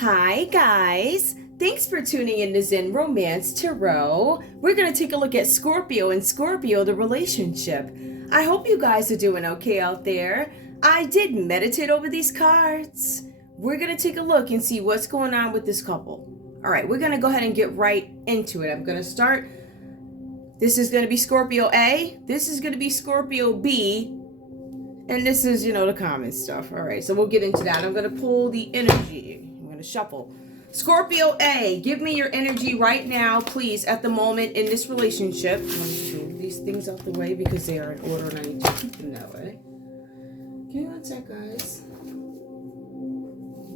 Hi guys, thanks for tuning in to Zen Romance Tarot. We're going to take a look at Scorpio and Scorpio, the relationship. I hope you guys are doing okay out there. I did meditate over these cards. We're going to take a look and see what's going on with this couple. All right, we're going to go ahead and get right into it. I'm going to start. This is going to be Scorpio A. This is going to be Scorpio B. And this is, the common stuff. All right, so we'll get into that. I'm going to pull the energy. I'm going to shuffle. Scorpio A, give me your energy right now, please, at the moment in this relationship. I'm going to move these things out the way because they are in order and I need to keep them that way. Give me one sec, guys.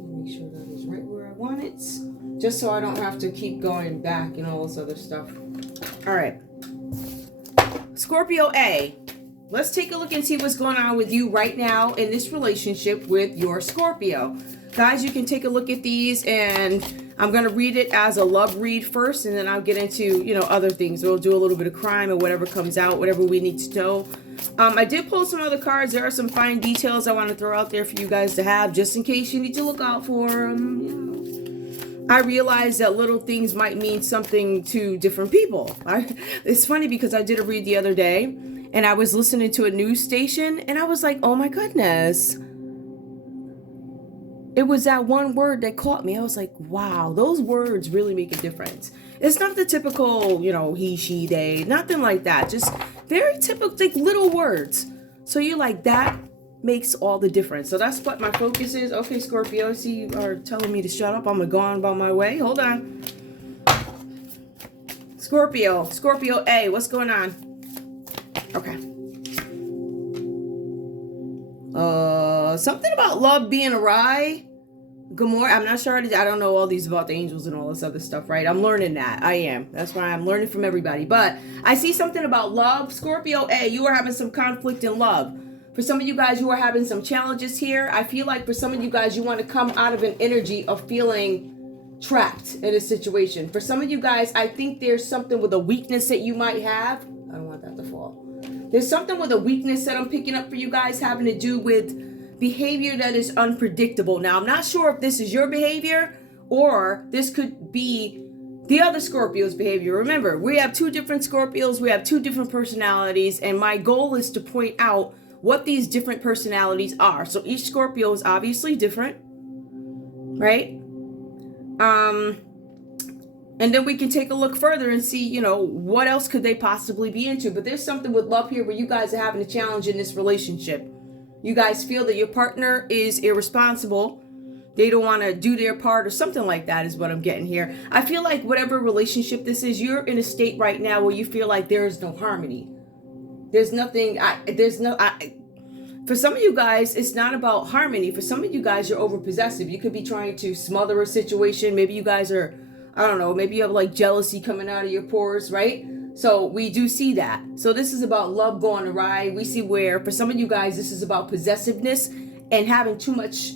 Make sure that is right where I want it. Just so I don't have to keep going back and all this other stuff. All right. Scorpio A. Let's take a look and see what's going on with you right now in this relationship with your Scorpio. Guys, you can take a look at these and I'm going to read it as a love read first and then I'll get into, other things. We'll do a little bit of crime or whatever comes out, whatever we need to know. I did pull some other cards. There are some fine details I want to throw out there for you guys to have just in case you need to look out for them. I realize that little things might mean something to different people. It's funny because I did a read the other day. And I was listening to a news station and I was like, oh my goodness. It was that one word that caught me. I was like, wow, those words really make a difference. It's not the typical, he, she, they, nothing like that. Just very typical, like little words. So you're like, that makes all the difference. So that's what my focus is. Okay, Scorpio, I see you are telling me to shut up. I'm going to go on about my way. Hold on. Scorpio A, what's going on? Okay. Something about love being awry. Good morning. I'm not sure. I don't know all these about the angels and all this other stuff, right? I'm learning that. I am. That's why I'm learning from everybody. But I see something about love. Scorpio A, you are having some conflict in love. For some of you guys, you are having some challenges here. I feel like for some of you guys, you want to come out of an energy of feeling trapped in a situation. For some of you guys, I think there's something with a weakness that you might have. I don't want that to fall. There's something with a weakness that I'm picking up for you guys having to do with behavior that is unpredictable. Now, I'm not sure if this is your behavior or this could be the other Scorpio's behavior. Remember, we have two different Scorpios. We have two different personalities. And my goal is to point out what these different personalities are. So each Scorpio is obviously different, right? And then we can take a look further and see, what else could they possibly be into. But there's something with love here where you guys are having a challenge in this relationship. You guys feel that your partner is irresponsible. They don't want to do their part or something like that is what I'm getting here. I feel like whatever relationship this is, you're in a state right now where you feel like there is no harmony. There's nothing, for some of you guys, it's not about harmony. For some of you guys, you're overpossessive. You could be trying to smother a situation. Maybe you guys are, I don't know, maybe you have like jealousy coming out of your pores, right? So we do see that. So this is about love going awry. We see where for some of you guys, this is about possessiveness and having too much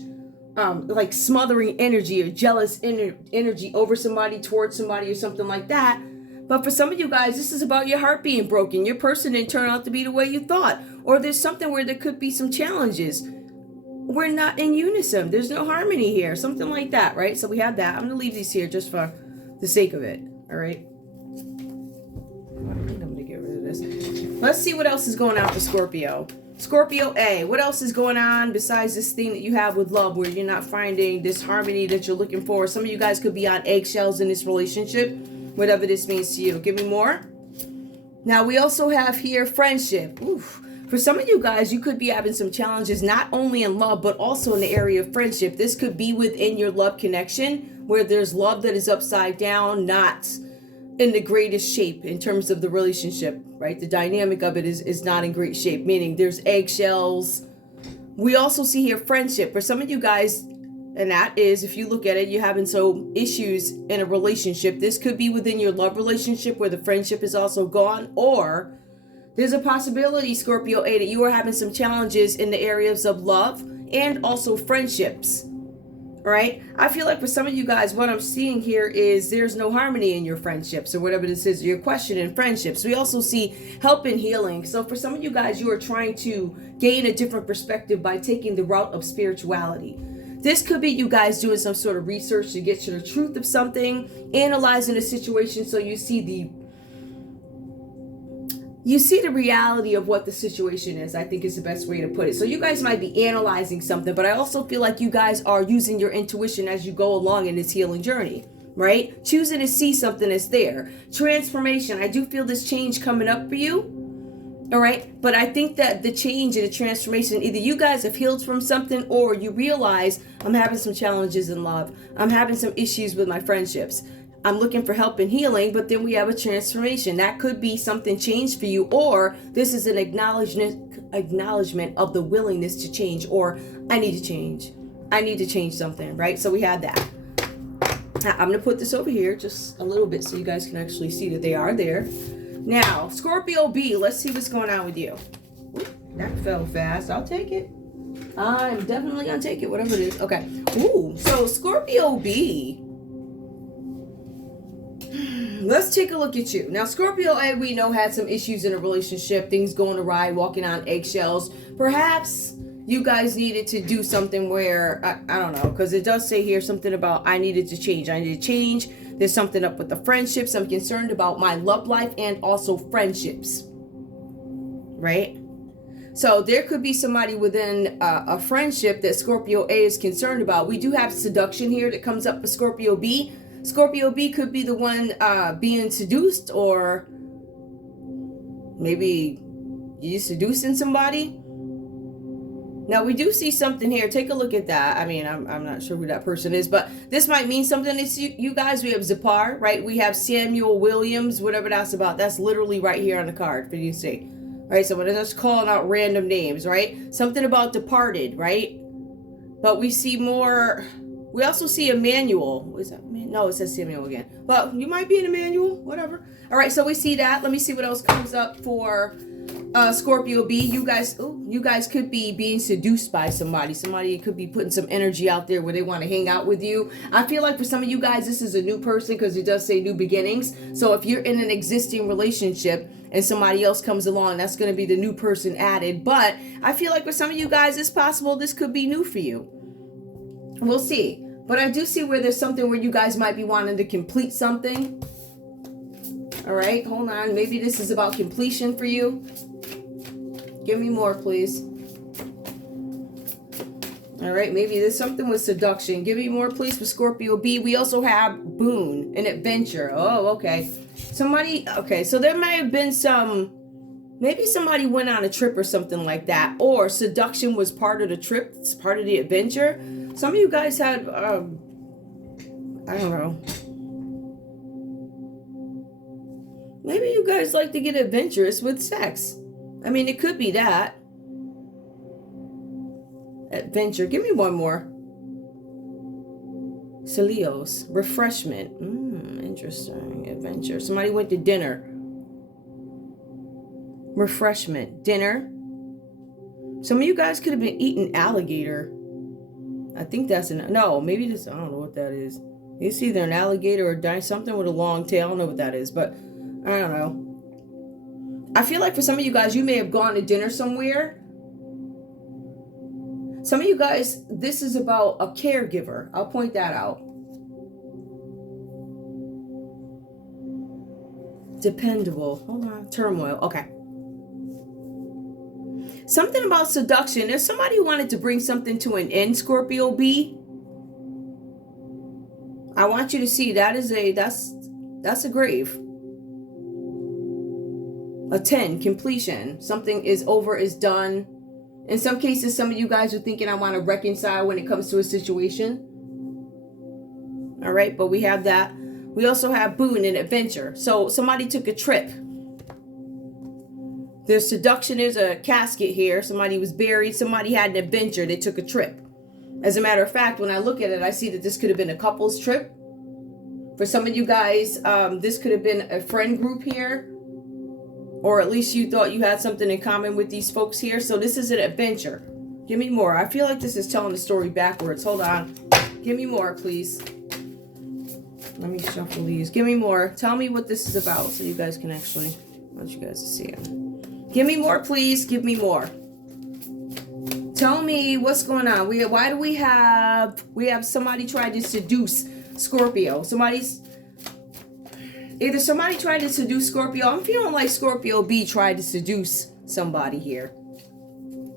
like smothering energy or jealous energy over somebody, towards somebody or something like that. But for some of you guys, this is about your heart being broken. Your person didn't turn out to be the way you thought. Or there's something where there could be some challenges. We're not in unison. There's no harmony here. Something like that, right? So we have that. I'm going to leave these here just for the sake of it. All right. I'm going to get rid of this. Let's see what else is going on for Scorpio. Scorpio A, what else is going on besides this thing that you have with love where you're not finding this harmony that you're looking for? Some of you guys could be on eggshells in this relationship, whatever this means to you. Give me more. Now we also have here friendship. Oof. For some of you guys, you could be having some challenges, not only in love, but also in the area of friendship. This could be within your love connection where there's love that is upside down, not in the greatest shape in terms of the relationship, right? The dynamic of it is not in great shape, meaning there's eggshells. We also see here friendship. For some of you guys, and that is, if you look at it, you're having some issues in a relationship. This could be within your love relationship where the friendship is also gone, or there's a possibility, Scorpio A, that you are having some challenges in the areas of love and also friendships, right? I feel like for some of you guys, what I'm seeing here is there's no harmony in your friendships or whatever this is, your question in friendships. We also see help and healing. So for some of you guys, you are trying to gain a different perspective by taking the route of spirituality. This could be you guys doing some sort of research to get to the truth of something, analyzing a situation so you see the reality of what the situation is, I think is the best way to put it. So you guys might be analyzing something, but I also feel like you guys are using your intuition as you go along in this healing journey, right? Choosing to see something that's there. Transformation. I do feel this change coming up for you, all right? But I think that the change and the transformation, either you guys have healed from something or you realize I'm having some challenges in love. I'm having some issues with my friendships. I'm looking for help and healing, but then we have a transformation. That could be something changed for you, or this is an acknowledgement of the willingness to change, or I need to change. I need to change something, right? So we had that. Now, I'm going to put this over here just a little bit so you guys can actually see that they are there. Now, Scorpio B, let's see what's going on with you. Ooh, that fell fast. I'll take it. I'm definitely going to take it, whatever it is. Okay. Ooh, so Scorpio B. Let's take a look at you. Now, Scorpio A, we know, had some issues in a relationship, things going awry, walking on eggshells. Perhaps you guys needed to do something where, I don't know, because it does say here something about I needed to change. I need to change. There's something up with the friendships. I'm concerned about my love life and also friendships, right? So there could be somebody within a friendship that Scorpio A is concerned about. We do have seduction here that comes up for Scorpio B. Scorpio B could be the one being seduced, or maybe you seducing somebody. Now, we do see something here. Take a look at that. I mean, I'm not sure who that person is, but this might mean something to you guys. We have Zipar, right? We have Samuel Williams, whatever that's about. That's literally right here on the card for you to see. Right? So we're just calling out random names, right? Something about departed, right? But we see more. We also see Emmanuel. What is that? No, it says Samuel again. But you might be an Emmanuel, whatever. All right, so we see that. Let me see what else comes up for Scorpio B. You guys could be being seduced by somebody. Somebody could be putting some energy out there where they want to hang out with you. I feel like for some of you guys, this is a new person because it does say new beginnings. So if you're in an existing relationship and somebody else comes along, that's going to be the new person added. But I feel like for some of you guys, it's possible this could be new for you. We'll see. But I do see where there's something where you guys might be wanting to complete something. All right, hold on. Maybe this is about completion for you. Give me more, please. All right, maybe there's something with seduction. Give me more, please, for Scorpio B. We also have boon, an adventure. Oh, okay. Okay, so there may have been maybe somebody went on a trip or something like that. Or seduction was part of the trip. It's part of the adventure. Some of you guys had, I don't know. Maybe you guys like to get adventurous with sex. I mean, it could be that. Adventure. Give me one more. Celios. Refreshment. Interesting. Adventure. Somebody went to dinner. Refreshment. Dinner. Some of you guys could have been eating alligator. I think that's no, maybe this, I don't know what that is. It's either an alligator or something with a long tail. I don't know what that is, but I don't know. I feel like for some of you guys, you may have gone to dinner somewhere. Some of you guys, this is about a caregiver. I'll point that out. Dependable. Hold on. Turmoil. Okay. Something about seduction. There's somebody who wanted to bring something to an end, Scorpio B. I want you to see that's a grave. A 10, completion. Something is over, is done. In some cases, some of you guys are thinking I want to reconcile when it comes to a situation. All right, but we have that. We also have boon and adventure. So somebody took a trip. There's seduction. There's a casket here. Somebody was buried. Somebody had an adventure. They took a trip. As a matter of fact, when I look at it, I see that this could have been a couple's trip. For some of you guys, this could have been a friend group here. Or at least you thought you had something in common with these folks here. So this is an adventure. Give me more. I feel like this is telling the story backwards. Hold on. Give me more, please. Let me shuffle these. Give me more. Tell me what this is about so you guys can actually, I want you guys to see it. Give me more, please. Give me more. Tell me what's going on. Why do we have somebody trying to seduce Scorpio? Either somebody tried to seduce Scorpio. I'm feeling like Scorpio B tried to seduce somebody here.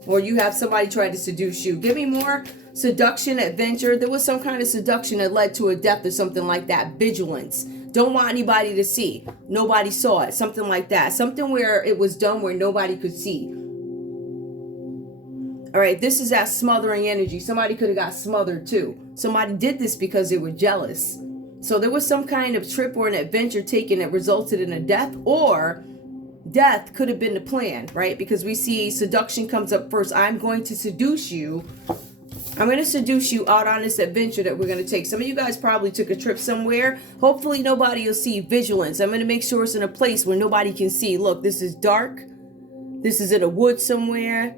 Or you have somebody try to seduce you. Give me more seduction, adventure. There was some kind of seduction that led to a death or something like that. Vigilance. Don't want anybody to see. Nobody saw it. Something like that. Something where it was done where nobody could see. All right, this is that smothering energy. Somebody could have got smothered too. Somebody did this because they were jealous. So there was some kind of trip or an adventure taken that resulted in a death, or death could have been the plan, right? Because we see seduction comes up first. I'm going to seduce you. I'm going to seduce you out on this adventure that we're going to take. Some of you guys probably took a trip somewhere. Hopefully nobody will see. Vigilance. I'm going to make sure it's in a place where nobody can see. Look, this is dark. This is in a wood somewhere.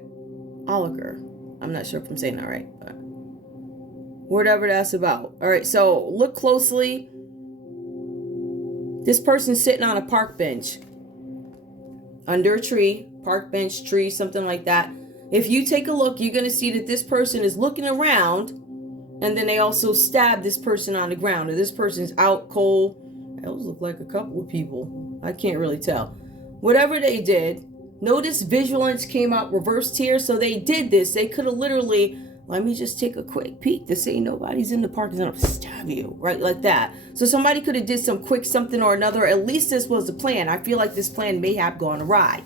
Oliger. I'm not sure if I'm saying that right, but whatever that's about. All right, so look closely. This person's sitting on a park bench under a tree, park bench, tree, something like that. If you take a look, you're going to see that this person is looking around, and then they also stab this person on the ground. And this person's out cold. Those look like a couple of people. I can't really tell. Whatever they did, notice vigilance came out reversed here. So they did this. They could have literally, let me just take a quick peek to say nobody's in the park is going to stab you, right? Like that. So somebody could have did some quick something or another. At least this was the plan. I feel like this plan may have gone awry.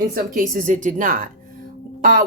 In some cases, it did not.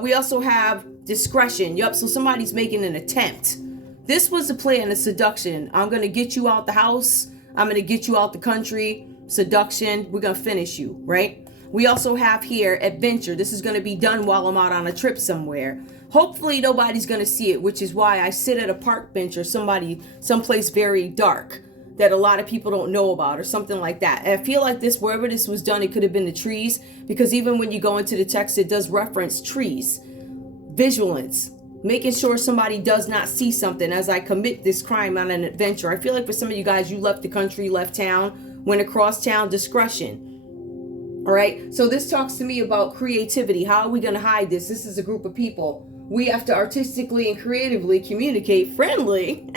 We also have discretion. Yup, so somebody's making an attempt. This was the plan of seduction. I'm going to get you out the house. I'm going to get you out the country. Seduction. We're going to finish you, right? We also have here adventure. This is going to be done while I'm out on a trip somewhere. Hopefully nobody's going to see it, which is why I sit at a park bench or someplace very dark that a lot of people don't know about or something like that. And I feel like this, wherever this was done, it could have been the trees, because even when you go into the text, it does reference trees. Vigilance. Making sure somebody does not see something as I commit this crime on an adventure. I feel like for some of you guys, you left the country, left town, went across town. Discretion. All right, so this talks to me about creativity. How are we going to hide this? This is a group of people. We have to artistically and creatively communicate friendly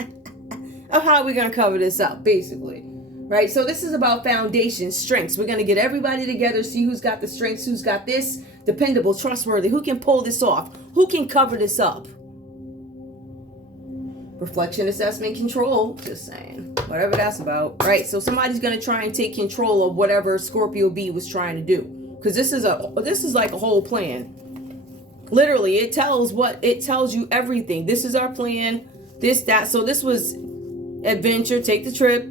of how we're going to cover this up, basically. Right, so this is about foundation, strengths. We're going to get everybody together, see who's got the strengths, who's got this, dependable, trustworthy, who can pull this off, who can cover this up. Reflection, assessment, control, just saying, whatever that's about. Right, so somebody's going to try and take control of whatever Scorpio B was trying to do, because this is like a whole plan. Literally, it tells you everything. This is our plan, this, that. So this was adventure, take the trip,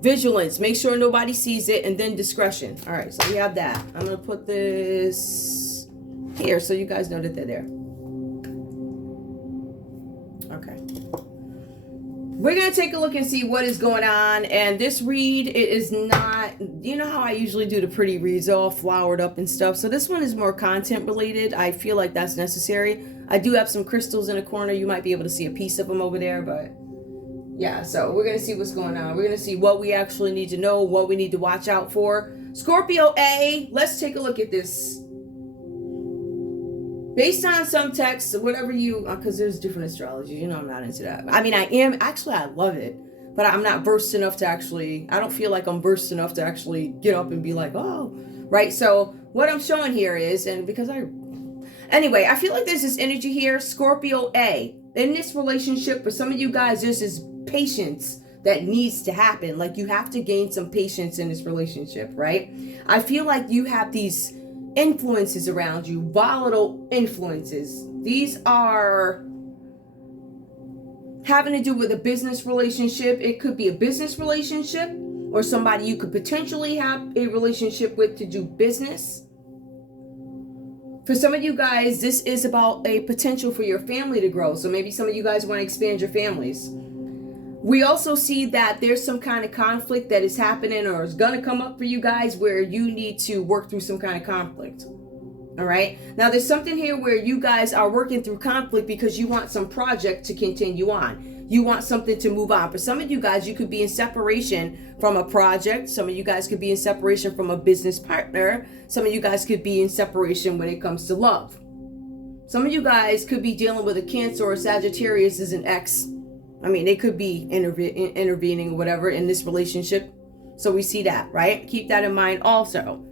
vigilance, make sure nobody sees it, and then discretion. All right, so we have that. I'm going to put this here so you guys know that they're there. Okay. We're going to take a look and see what is going on. And this read, it is not, you know how I usually do the pretty reads, all flowered up and stuff. So this one is more content related. I feel like that's necessary. I do have some crystals in the corner. You might be able to see a piece of them over there, but yeah, so we're going to see what's going on. We're going to see what we actually need to know, what we need to watch out for. Scorpio A, let's take a look at this. Based on some texts, whatever you, because there's different astrology, you know I'm not into that. I mean, I am, actually I love it, but I'm not versed enough to actually, I don't feel like I'm versed enough to actually get up and be like, oh, right? So what I'm showing here is, and because anyway, I feel like there's this energy here, Scorpio A. In this relationship, for some of you guys, there's this patience that needs to happen. Like you have to gain some patience in this relationship, right? I feel like you have these influences around you, volatile influences. These are having to do with a business relationship. It could be a business relationship or somebody you could potentially have a relationship with to do business. For some of you guys, this is about a potential for your family to grow. So maybe some of you guys want to expand your families. We also see that there's some kind of conflict that is happening or is going to come up for you guys where you need to work through some kind of conflict. All right. Now, there's something here where you guys are working through conflict because you want some project to continue on. You want something to move on. For some of you guys, you could be in separation from a project. Some of you guys could be in separation from a business partner. Some of you guys could be in separation when it comes to love. Some of you guys could be dealing with a Cancer or Sagittarius as an ex. I mean, they could be intervening or whatever in this relationship. So we see that, right? Keep that in mind also.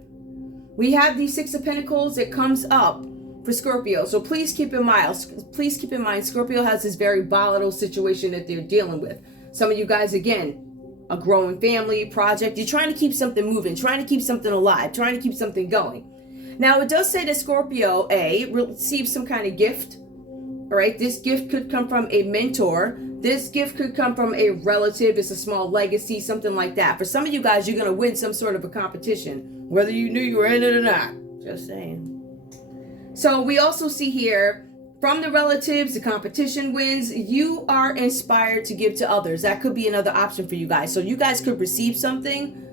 We have the Six of Pentacles that comes up for Scorpio. So please keep in mind, Scorpio has this very volatile situation that they're dealing with. Some of you guys, again, a growing family, project. You're trying to keep something moving, trying to keep something alive, trying to keep something going. Now, it does say that Scorpio A receives some kind of gift. All right, this gift could come from a mentor. This gift could come from a relative. It's a small legacy, something like that. For some of you guys, you're going to win some sort of a competition, whether you knew you were in it or not. Just saying. So we also see here, from the relatives, the competition wins. You are inspired to give to others. That could be another option for you guys. So you guys could receive something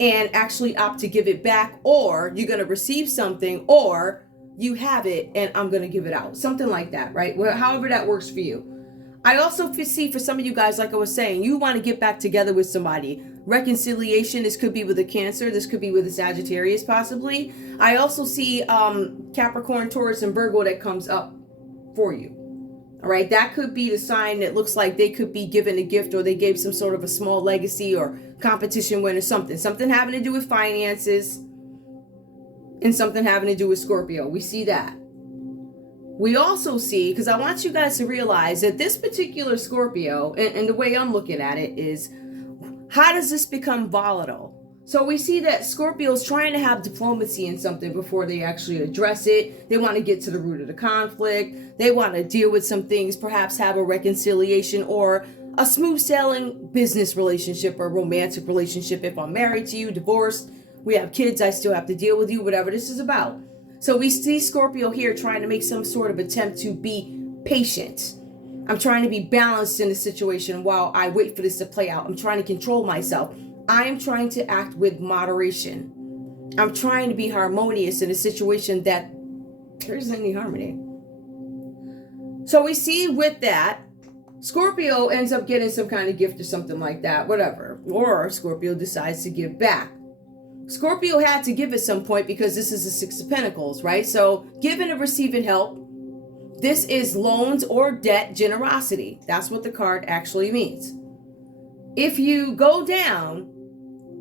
and actually opt to give it back, or you're going to receive something, or you have it and I'm going to give it out. Something like that, right? Well, however that works for you. I also see for some of you guys, like I was saying, you want to get back together with somebody. Reconciliation, this could be with a Cancer, this could be with a Sagittarius possibly. I also see Capricorn, Taurus, and Virgo that comes up for you. All right, that could be the sign that looks like they could be given a gift, or they gave some sort of a small legacy or competition win or something having to do with finances, and something having to do with Scorpio. We see that. We also see, because I want you guys to realize that this particular Scorpio, and the way I'm looking at it is, how does this become volatile? So we see that Scorpio's trying to have diplomacy in something before they actually address it. They want to get to the root of the conflict. They want to deal with some things, perhaps have a reconciliation or a smooth sailing business relationship or romantic relationship. If I'm married to you, divorced, we have kids, I still have to deal with you, whatever this is about. So we see Scorpio here trying to make some sort of attempt to be patient. I'm trying to be balanced in the situation while I wait for this to play out. I'm trying to control myself. I'm trying to act with moderation. I'm trying to be harmonious in a situation that there isn't any harmony. So we see with that, Scorpio ends up getting some kind of gift or something like that, whatever. Or Scorpio decides to give back. Scorpio had to give at some point because this is the Six of Pentacles, right? So giving and receiving help. This is loans or debt generosity. That's what the card actually means. If you go down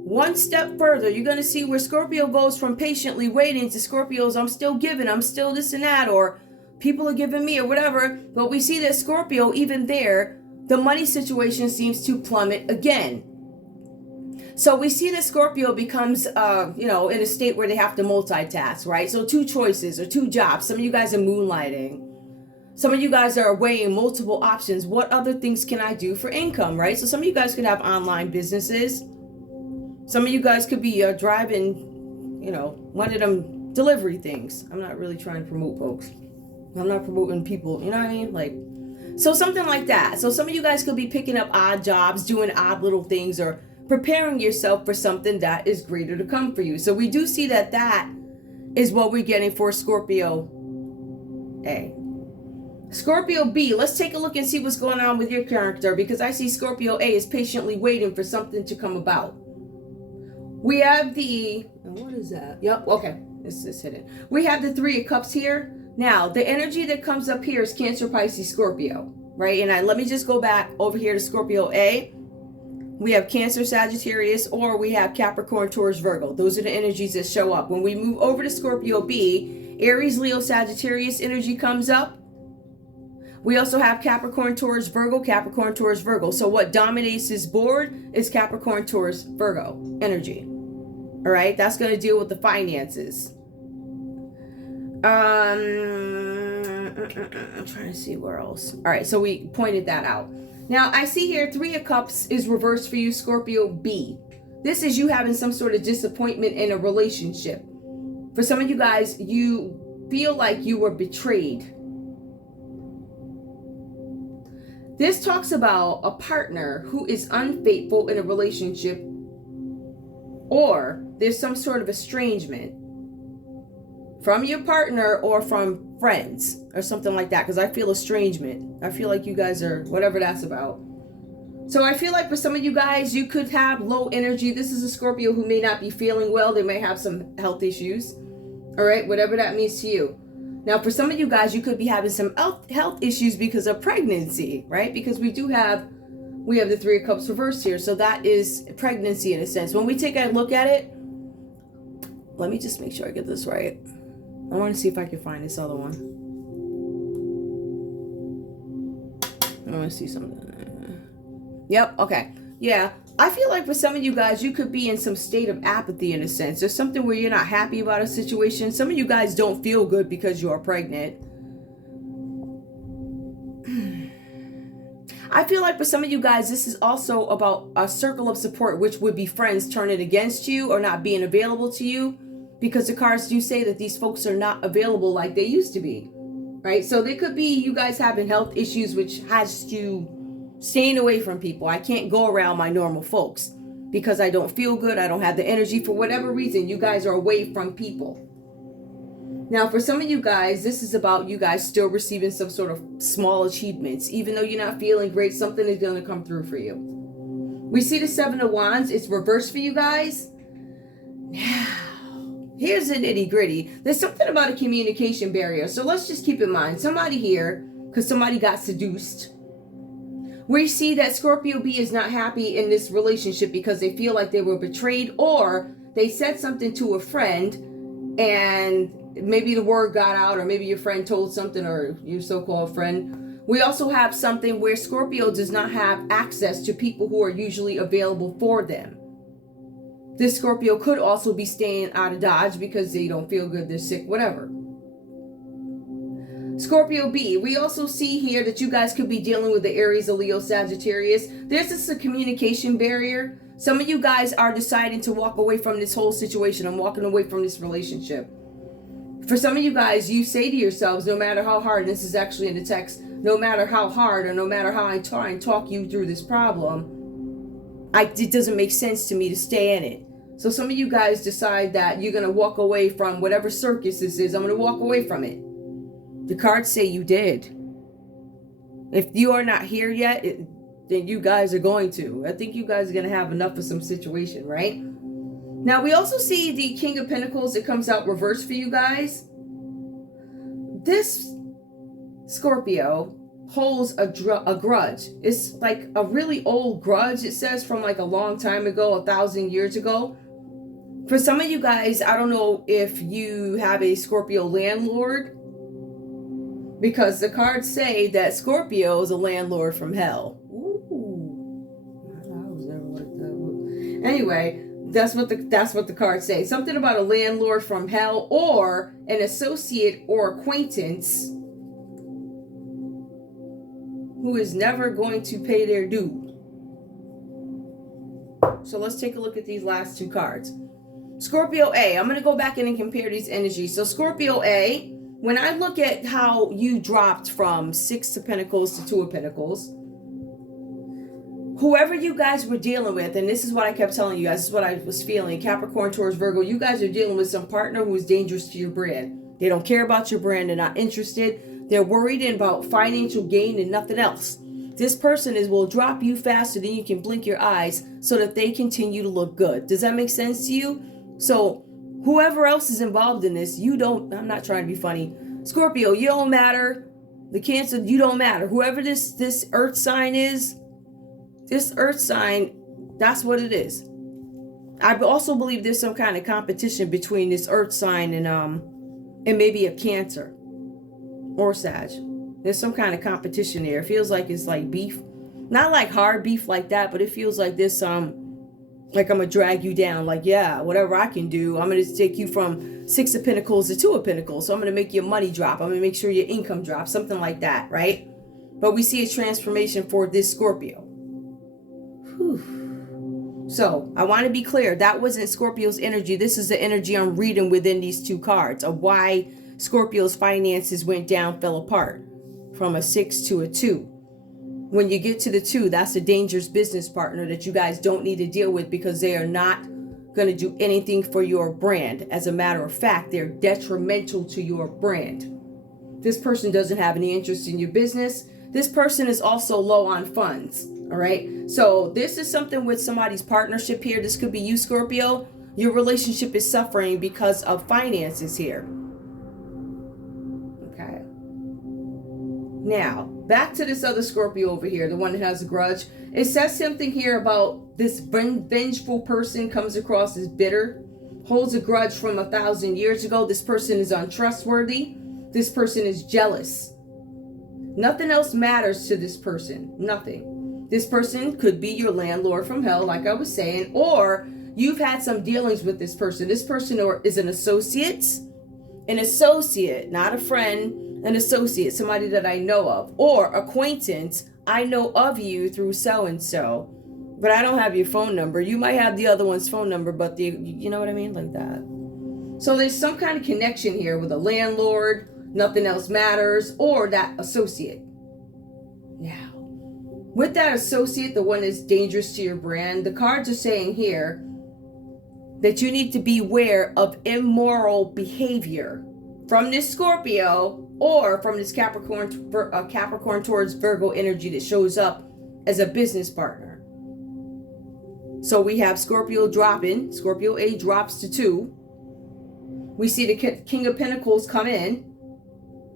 one step further, you're going to see where Scorpio goes from patiently waiting to Scorpio's, I'm still giving, I'm still this and that, or people are giving me or whatever. But we see that Scorpio, even there, the money situation seems to plummet again. So we see that Scorpio becomes, in a state where they have to multitask, right? So two choices or two jobs. Some of you guys are moonlighting. Some of you guys are weighing multiple options. What other things can I do for income, right? So some of you guys could have online businesses. Some of you guys could be driving, one of them delivery things. I'm not really trying to promote folks. I'm not promoting people, you know what I mean? So something like that. So some of you guys could be picking up odd jobs, doing odd little things, or preparing yourself for something that is greater to come for you. So we do see that is what we're getting for Scorpio A. Scorpio B, let's take a look and see what's going on with your character, because I see Scorpio A is patiently waiting for something to come about. We have what is that? Yep, okay, this is hidden. We have the Three of Cups here. Now, the energy that comes up here is Cancer, Pisces, Scorpio, right? And let me just go back over here to Scorpio A. We have Cancer, Sagittarius, or we have Capricorn, Taurus, Virgo. Those are the energies that show up. When we move over to Scorpio B, Aries, Leo, Sagittarius energy comes up. We also have Capricorn, Taurus, Virgo, Capricorn, Taurus, Virgo. So what dominates this board is Capricorn, Taurus, Virgo energy. All right, that's going to deal with the finances. I'm trying to see where else. All right, so we pointed that out. Now, I see here Three of Cups is reversed for you, Scorpio B. This is you having some sort of disappointment in a relationship. For some of you guys, you feel like you were betrayed. This talks about a partner who is unfaithful in a relationship, or there's some sort of estrangement from your partner or from friends or something like that, because I feel estrangement. I feel like you guys are whatever that's about. So I feel like for some of you guys, you could have low energy. This is a Scorpio who may not be feeling well. They may have some health issues. All right, whatever that means to you. Now, for some of you guys, you could be having some health issues because of pregnancy, right? Because we have the Three of Cups reversed here. So that is pregnancy in a sense. When we take a look at it, let me just make sure I get this right. I want to see if I can find this other one. I want to see something. Yep, okay. Yeah, I feel like for some of you guys, you could be in some state of apathy in a sense. There's something where you're not happy about a situation. Some of you guys don't feel good because you are pregnant. I feel like for some of you guys, this is also about a circle of support, which would be friends turning against you or not being available to you, because the cards do say that these folks are not available like they used to be, right? So they could be you guys having health issues, which has you staying away from people. I can't go around my normal folks because I don't feel good. I don't have the energy for whatever reason. You guys are away from people. Now, for some of you guys, this is about you guys still receiving some sort of small achievements. Even though you're not feeling great, something is going to come through for you. We see the Seven of Wands. It's reversed for you guys. Now, here's the nitty gritty. There's something about a communication barrier. So let's just keep in mind, somebody here, because somebody got seduced. We see that Scorpio B is not happy in this relationship because they feel like they were betrayed, or they said something to a friend and maybe the word got out, or maybe your friend told something, or your so-called friend. We also have something where Scorpio does not have access to people who are usually available for them. This Scorpio could also be staying out of Dodge because they don't feel good, they're sick, whatever. Scorpio B, we also see here that you guys could be dealing with the Aries, the Leo, Sagittarius. There's just a communication barrier. Some of you guys are deciding to walk away from this whole situation. I'm walking away from this relationship. For some of you guys, you say to yourselves, no matter how hard, and this is actually in the text, no matter how hard or no matter how I try and talk you through this problem, it doesn't make sense to me to stay in it. So some of you guys decide that you're going to walk away from whatever circus this is. I'm going to walk away from it. The cards say you did. If you are not here yet, then you guys are going to. I think you guys are going to have enough of some situation, right? Now, we also see the King of Pentacles. It comes out reversed for you guys. This Scorpio holds a grudge. It's like a really old grudge. It says from like a long time ago, 1,000 years ago. For some of you guys, I don't know if you have a Scorpio landlord, because the cards say that Scorpio is a landlord from hell. Ooh. I was never like that. Anyway, that's what the cards say. Something about a landlord from hell, or an associate or acquaintance who is never going to pay their due. So let's take a look at these last two cards. Scorpio A. I'm going to go back in and compare these energies. So Scorpio A, when I look at how you dropped from 6 of Pentacles to 2 of Pentacles, whoever you guys were dealing with, and this is what I kept telling you guys, this is what I was feeling, Capricorn, Taurus, Virgo, you guys are dealing with some partner who is dangerous to your brand. They don't care about your brand. They're not interested. They're worried about financial gain and nothing else. This person will drop you faster than you can blink your eyes so that they continue to look good. Does that make sense to you? So whoever else is involved in this, I'm not trying to be funny. Scorpio, you don't matter. The Cancer, you don't matter. Whoever this earth sign is, this earth sign, that's what it is. I also believe there's some kind of competition between this earth sign and maybe a Cancer or Sag. There's some kind of competition there. It feels like it's like beef. Not like hard beef like that, but it feels like there's like I'm going to drag you down. Like, yeah, whatever I can do, I'm going to take you from 6 of Pentacles to 2 of Pentacles. So I'm going to make your money drop. I'm going to make sure your income drops. Something like that, right? But we see a transformation for this Scorpio. Whew. So I want to be clear. That wasn't Scorpio's energy. This is the energy I'm reading within these two cards of why Scorpio's finances went down, fell apart from a 6 to a 2. When you get to the 2, that's a dangerous business partner that you guys don't need to deal with because they are not going to do anything for your brand. As a matter of fact, they're detrimental to your brand. This person doesn't have any interest in your business. This person is also low on funds. All right. So this is something with somebody's partnership here. This could be you, Scorpio. Your relationship is suffering because of finances here. Now, back to this other Scorpio over here, the one that has a grudge. It says something here about this vengeful person comes across as bitter, holds a grudge from 1,000 years ago. This person is untrustworthy. This person is jealous. Nothing else matters to this person. Nothing. This person could be your landlord from hell, like I was saying, or you've had some dealings with this person. This person is an associate, not a friend, an associate, somebody that I know of, or acquaintance. I know of you through so-and-so, but I don't have your phone number. You might have the other one's phone number, but you know what I mean? Like that. So there's some kind of connection here with a landlord, nothing else matters, or that associate. Now, with that associate, the one that's dangerous to your brand, the cards are saying here that you need to beware of immoral behavior from this Scorpio or from this Capricorn towards Virgo energy that shows up as a business partner. So we have Scorpio dropping. Scorpio A drops to 2. We see the King of Pentacles come in.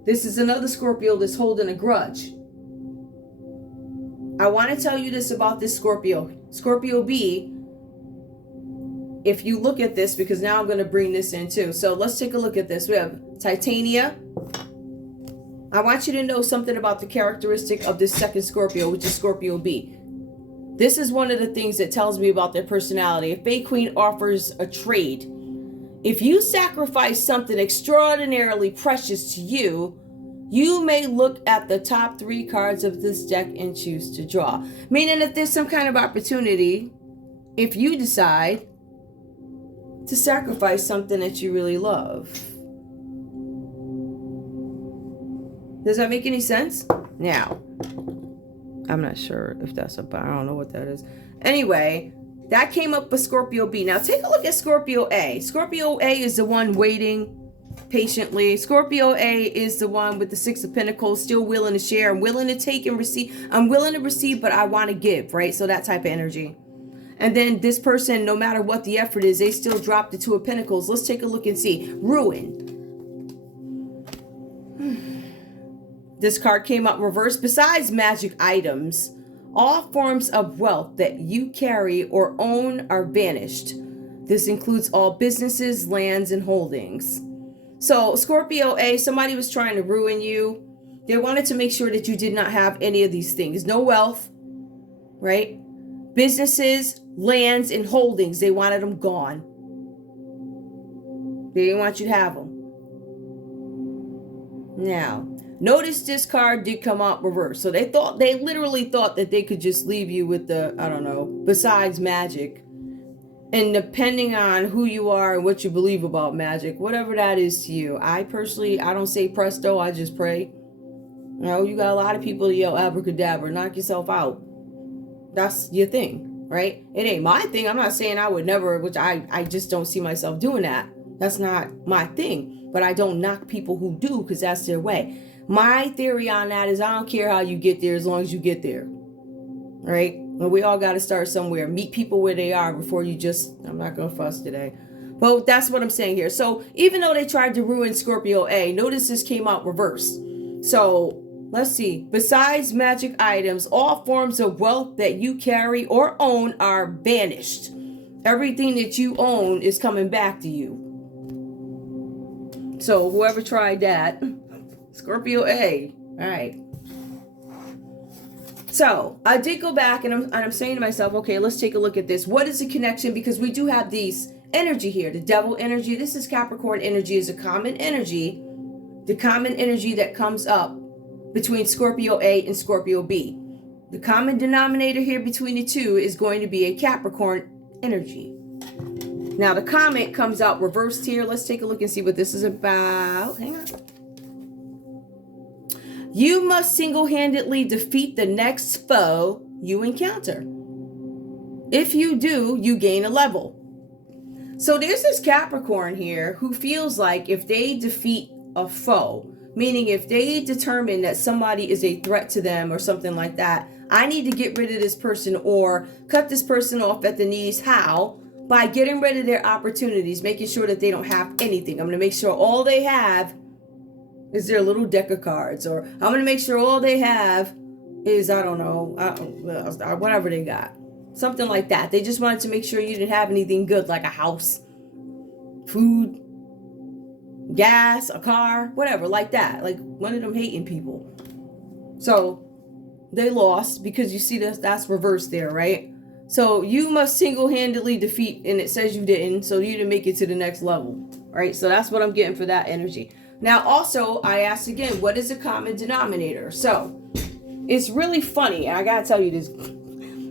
This is another Scorpio that's holding a grudge. I want to tell you this about this Scorpio. Scorpio B, if you look at this, because now I'm going to bring this in too. So let's take a look at this. We have Titania. I want you to know something about the characteristic of this second Scorpio, which is Scorpio B. This is one of the things that tells me about their personality. If Fey Queen offers a trade, if you sacrifice something extraordinarily precious to you, you may look at the top 3 cards of this deck and choose to draw. Meaning if there's some kind of opportunity, if you decide to sacrifice something that you really love. Does that make any sense? Now, I'm not sure if that's I don't know what that is. Anyway, that came up with Scorpio B. Now take a look at Scorpio A. Scorpio A is the one waiting patiently. Scorpio A is the one with the 6 of Pentacles, still willing to share. I'm willing to take and receive. I'm willing to receive, but I want to give, right? So that type of energy. And then this person, no matter what the effort is, they still drop the 2 of Pentacles. Let's take a look and see. Ruin. This card came up reversed. Besides magic items, all forms of wealth that you carry or own are vanished. This includes all businesses, lands, and holdings. So Scorpio A, somebody was trying to ruin you. They wanted to make sure that you did not have any of these things. No wealth, right? Businesses, lands, and holdings. They wanted them gone. They didn't want you to have them. Now, notice this card did come out reversed. So they literally thought that they could just leave you with the, I don't know, besides magic. And depending on who you are and what you believe about magic, whatever that is to you. I personally, I don't say presto, I just pray. You know, you got a lot of people that yell abracadabra, knock yourself out. That's your thing, right? It ain't my thing. I'm not saying I would never, which I just don't see myself doing that. That's not my thing. But I don't knock people who do, because that's their way. My theory on that is I don't care how you get there as long as you get there. Right? Well, we all got to start somewhere. Meet people where they are before you just... I'm not going to fuss today. But that's what I'm saying here. So even though they tried to ruin Scorpio A, notice this came out reversed. So let's see. Besides magic items, all forms of wealth that you carry or own are banished. Everything that you own is coming back to you. So whoever tried that, Scorpio A. All right. So I did go back and I'm saying to myself, okay, let's take a look at this. What is the connection? Because we do have these energy here. The devil energy. This is Capricorn energy, is a common energy. The common energy that comes up between Scorpio A and Scorpio B. The common denominator here between the two is going to be a Capricorn energy. Now the comment comes out reversed here. Let's take a look and see what this is about. Hang on. You must single-handedly defeat the next foe you encounter. If you do, you gain a level. So there's this Capricorn here who feels like if they defeat a foe, meaning if they determine that somebody is a threat to them or something like that, I need to get rid of this person or cut this person off at the knees. How? By getting rid of their opportunities, making sure that they don't have anything. I'm going to make sure all they have is their little deck of cards. Or I'm going to make sure all they have is, I don't know, whatever they got. Something like that. They just wanted to make sure you didn't have anything good, like a house, food, gas, a car, whatever, like that. Like one of them hating people. So they lost because you see that's reversed there, right? So you must single-handedly defeat, and it says you didn't, so you didn't make it to the next level, right? So that's what I'm getting for that energy. Now, also, I asked again, what is the common denominator? So it's really funny, and I gotta tell you this.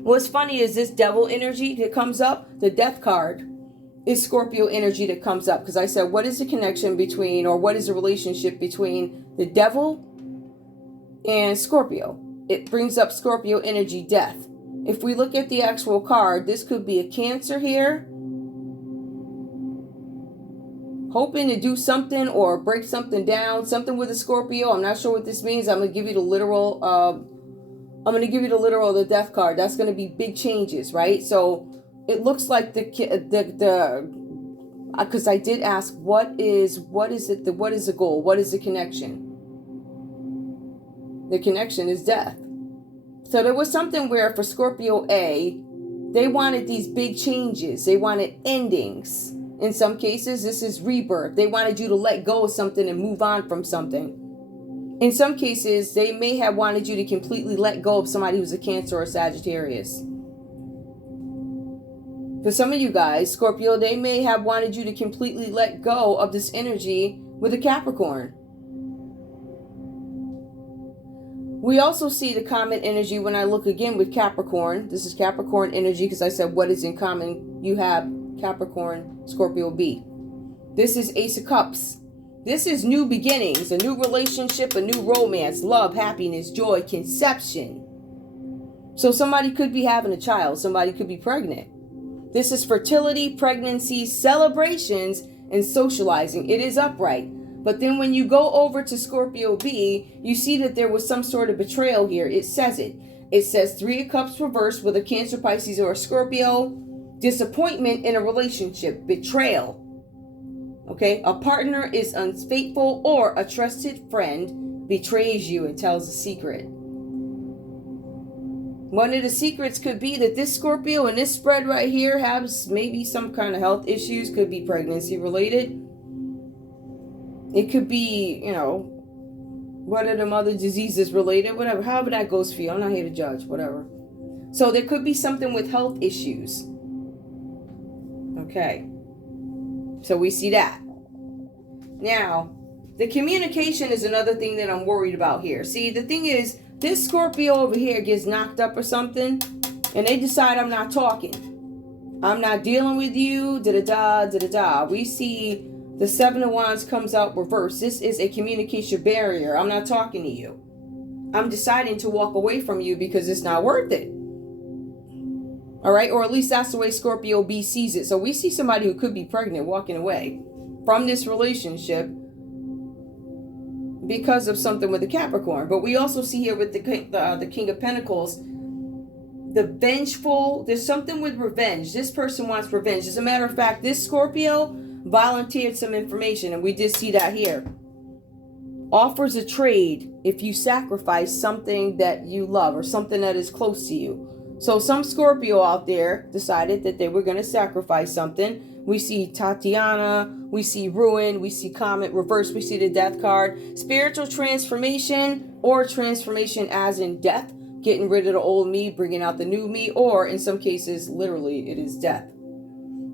What's funny is this devil energy that comes up, the death card, is Scorpio energy that comes up. Because I said, what is the connection between, or what is the relationship between the devil and Scorpio? It brings up Scorpio energy, death. If we look at the actual card, this could be a Cancer here, hoping to do something or break something down, something with a Scorpio. I'm not sure what this means. I'm going to give you the literal of the death card. That's going to be big changes, right? So it looks like because I did ask, what is the goal? What is the connection? The connection is death. So there was something where for Scorpio A, they wanted these big changes. They wanted endings. In some cases, this is rebirth. They wanted you to let go of something and move on from something. In some cases, they may have wanted you to completely let go of somebody who's a Cancer or Sagittarius. For some of you guys, Scorpio, they may have wanted you to completely let go of this energy with a Capricorn. We also see the common energy when I look again with Capricorn. This is Capricorn energy because I said what is in common. You have Capricorn, Scorpio B. This is Ace of Cups. This is new beginnings, a new relationship, a new romance, love, happiness, joy, conception. So somebody could be having a child. Somebody could be pregnant. This is fertility, pregnancy, celebrations, and socializing. It is upright. But then when you go over to Scorpio B, you see that there was some sort of betrayal here. It says it. It says 3 of Cups reversed with a Cancer, Pisces, or a Scorpio. Disappointment in a relationship. Betrayal. Okay? A partner is unfaithful or a trusted friend betrays you and tells a secret. One of the secrets could be that this Scorpio and this spread right here has maybe some kind of health issues. Could be pregnancy related. It could be, what are them other diseases related, whatever, however that goes for you. I'm not here to judge, whatever. So there could be something with health issues. Okay. So we see that. Now, the communication is another thing that I'm worried about here. See, the thing is, this Scorpio over here gets knocked up or something, and they decide I'm not talking. I'm not dealing with you, da-da-da, da-da-da. We see the 7 of Wands comes out reversed. This is a communication barrier. I'm not talking to you. I'm deciding to walk away from you because it's not worth it. All right? Or at least that's the way Scorpio B sees it. So we see somebody who could be pregnant walking away from this relationship because of something with the Capricorn. But we also see here with the King of Pentacles, the vengeful, there's something with revenge. This person wants revenge. As a matter of fact, this Scorpio volunteered some information, and we did see that here. Offers a trade if you sacrifice something that you love or something that is close to you. So some Scorpio out there decided that they were going to sacrifice something. We see Tatiana, we see Ruin, we see Comet reverse, we see the Death card. Spiritual transformation or transformation as in death, getting rid of the old me, bringing out the new me, or in some cases, literally, it is death.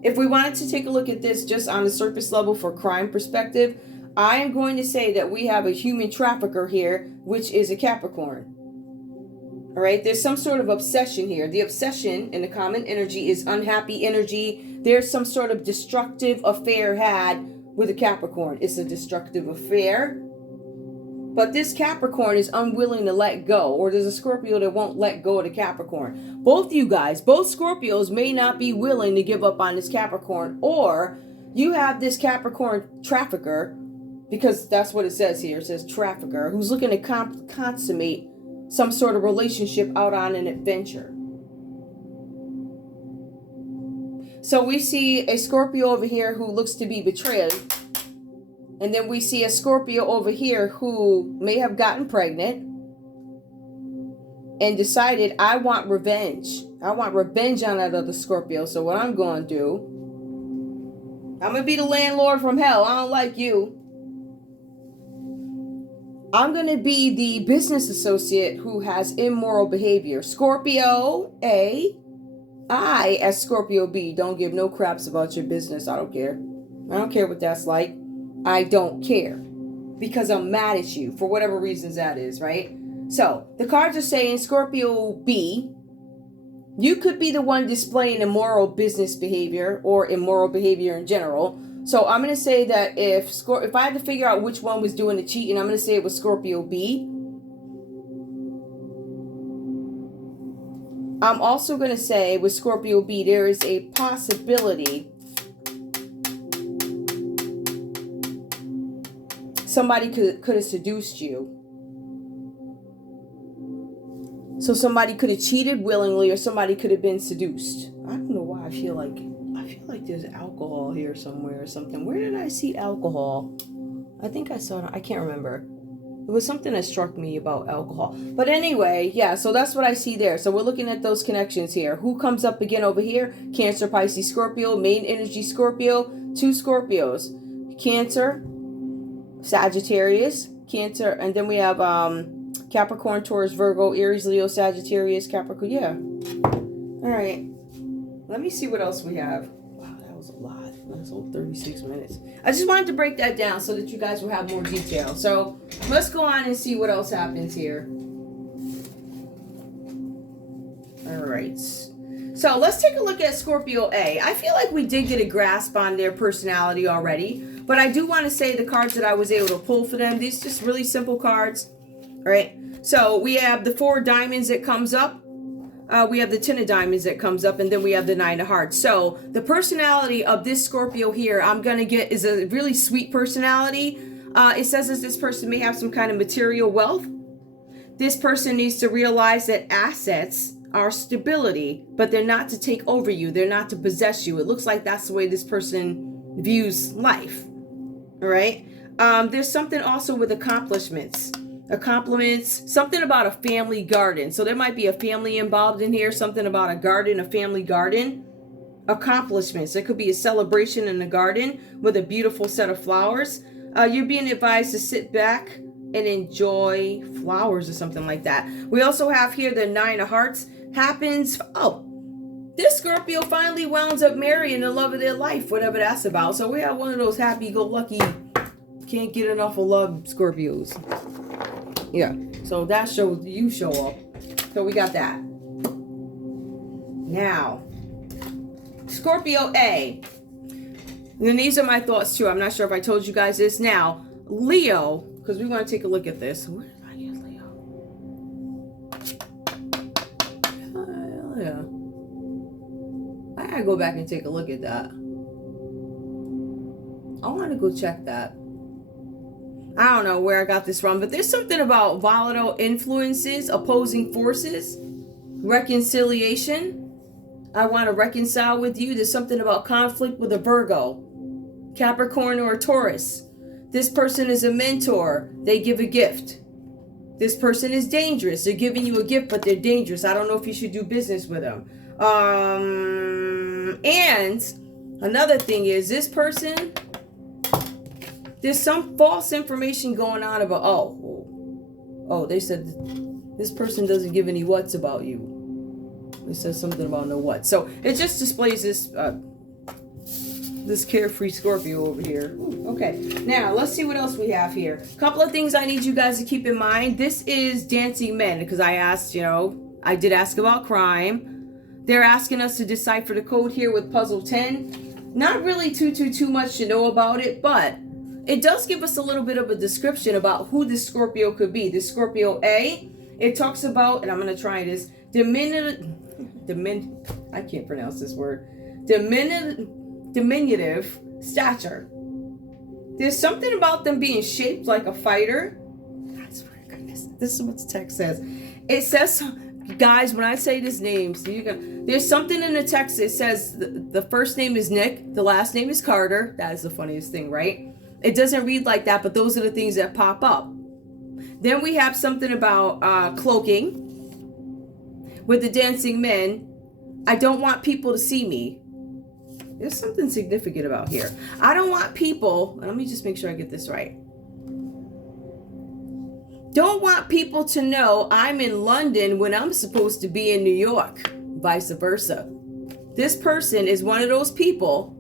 If we wanted to take a look at this just on the surface level for crime perspective, I am going to say that we have a human trafficker here, which is a Capricorn. All right, there's some sort of obsession here. The obsession in the common energy is unhappy energy. There's some sort of destructive affair had with a Capricorn. It's a destructive affair. But this Capricorn is unwilling to let go, or there's a Scorpio that won't let go of the Capricorn. Both you guys, both Scorpios may not be willing to give up on this Capricorn, or you have this Capricorn trafficker, because that's what it says here. It says trafficker, who's looking to consummate some sort of relationship out on an adventure. So we see a Scorpio over here who looks to be betrayed. And then we see a Scorpio over here who may have gotten pregnant and decided, I want revenge. I want revenge on that other Scorpio. So what I'm going to do, I'm going to be the landlord from hell. I don't like you. I'm going to be the business associate who has immoral behavior. Scorpio A. I, as Scorpio B, don't give no craps about your business. I don't care. I don't care what that's like. I don't care. Because I'm mad at you for whatever reasons that is, right? So, the cards are saying, Scorpio B, you could be the one displaying immoral business behavior or immoral behavior in general. So, I'm going to say that if I had to figure out which one was doing the cheating, I'm going to say it was Scorpio B. I'm also going to say with Scorpio B, there is a possibility somebody could have seduced you. So somebody could have cheated willingly, or somebody could have been seduced. I don't know why I feel like there's alcohol here somewhere or something. Where did I see alcohol? I think I saw it. I can't remember. It was something that struck me about alcohol. But anyway, yeah, so that's what I see there. So we're looking at those connections here. Who comes up again over here? Cancer, Pisces, Scorpio, main energy Scorpio, 2 Scorpios. Cancer, Sagittarius, Cancer, and then we have Capricorn, Taurus, Virgo, Aries, Leo, Sagittarius, Capricorn. Yeah. All right. Let me see what else we have. Wow, that was a lot. That's all 36 minutes. I just wanted to break that down so that you guys will have more detail. So let's go on and see what else happens here. All right. So let's take a look at Scorpio A. I feel like we did get a grasp on their personality already, but I do want to say the cards that I was able to pull for them, these just really simple cards. All right. So we have the 4 diamonds that comes up. We have the 10 of diamonds that comes up, and then we have the 9 of hearts. So the personality of this Scorpio here, I'm going to get is a really sweet personality. It says that this person may have some kind of material wealth. This person needs to realize that assets are stability, but they're not to take over you. They're not to possess you. It looks like that's the way this person views life. All right. There's something also with accomplishments. Something about a family garden. So there might be a family involved in here, something about a garden, a family garden. Accomplishments. There could be a celebration in the garden with a beautiful set of flowers. You're being advised to sit back and enjoy flowers or something like that. We also have here the 9 of hearts. Happens, this Scorpio finally wound up marrying the love of their life, whatever that's about. So we have one of those happy-go-lucky, can't get enough of love Scorpios. Yeah, so that shows you show up. So we got that. Now, Scorpio A. And these are my thoughts too. I'm not sure if I told you guys this. Now, Leo, because we want to take a look at this. Where did I get Leo? Yeah. I gotta go back and take a look at that. I want to go check that. I don't know where I got this from, but there's something about volatile influences, opposing forces, reconciliation. I want to reconcile with you. There's something about conflict with a Virgo, Capricorn, or a Taurus. This person is a mentor. They give a gift. This person is dangerous. They're giving you a gift, but they're dangerous. I don't know if you should do business with them. And another thing is this person, there's some false information going on about, they said this person doesn't give any whats about you. It says something about no what. So it just displays this this carefree Scorpio over here. Ooh, okay, now let's see what else we have here. A couple of things I need you guys to keep in mind. This is Dancing Men, because I asked, I did ask about crime. They're asking us to decipher the code here with puzzle 10. Not really too much to know about it, but it does give us a little bit of a description about who this Scorpio could be. This Scorpio A, it talks about, and I'm going to try this, I can't pronounce this word. Diminutive stature. There's something about them being shaped like a fighter. That's for goodness. This is what the text says. It says, guys, when I say this name, so there's something in the text that says the first name is Nick, the last name is Carter. That is the funniest thing, right? It doesn't read like that, but those are the things that pop up. Then we have something about cloaking with the dancing men. I don't want people to see me. There's something significant about here. I don't want people, let me just make sure I get this right. Don't want people to know I'm in London when I'm supposed to be in New York, vice versa. This person is one of those people.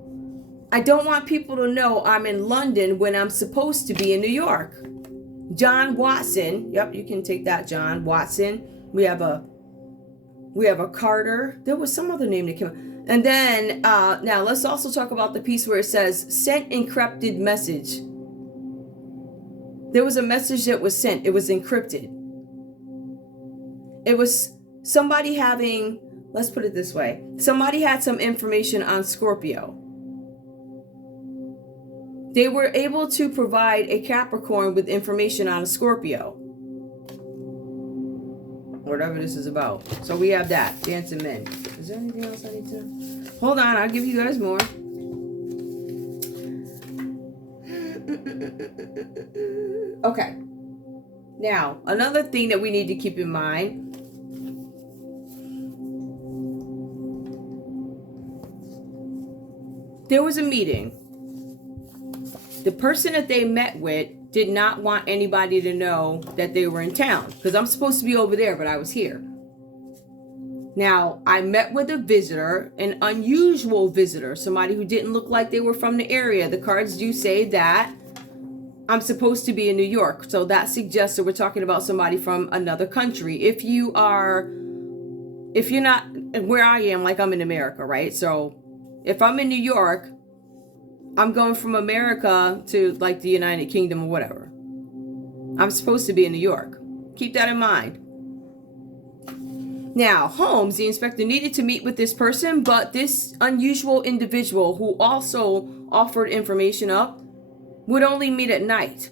I don't want people to know I'm in London when I'm supposed to be in New York. John Watson. Yep, you can take that, John Watson. We have a Carter. There was some other name that came up. And then now let's also talk about the piece where it says sent encrypted message. There was a message that was sent. It was encrypted. It was somebody having, let's put it this way. Somebody had some information on Scorpio. They were able to provide a Capricorn with information on a Scorpio. Whatever this is about. So we have that. Dancing men. Is there anything else I need to? Hold on. I'll give you guys more. Okay. Now, another thing that we need to keep in mind. There was a meeting. The person that they met with did not want anybody to know that they were in town. Because I'm supposed to be over there, but I was here. Now, I met with a visitor, an unusual visitor, somebody who didn't look like they were from the area. The cards do say that I'm supposed to be in New York. So that suggests that we're talking about somebody from another country. If you're not where I am, like I'm in America, right? So if I'm in New York, I'm going from America to like the United Kingdom or whatever. I'm supposed to be in New York. Keep that in mind. Now, Holmes, the inspector, needed to meet with this person, but this unusual individual who also offered information up would only meet at night.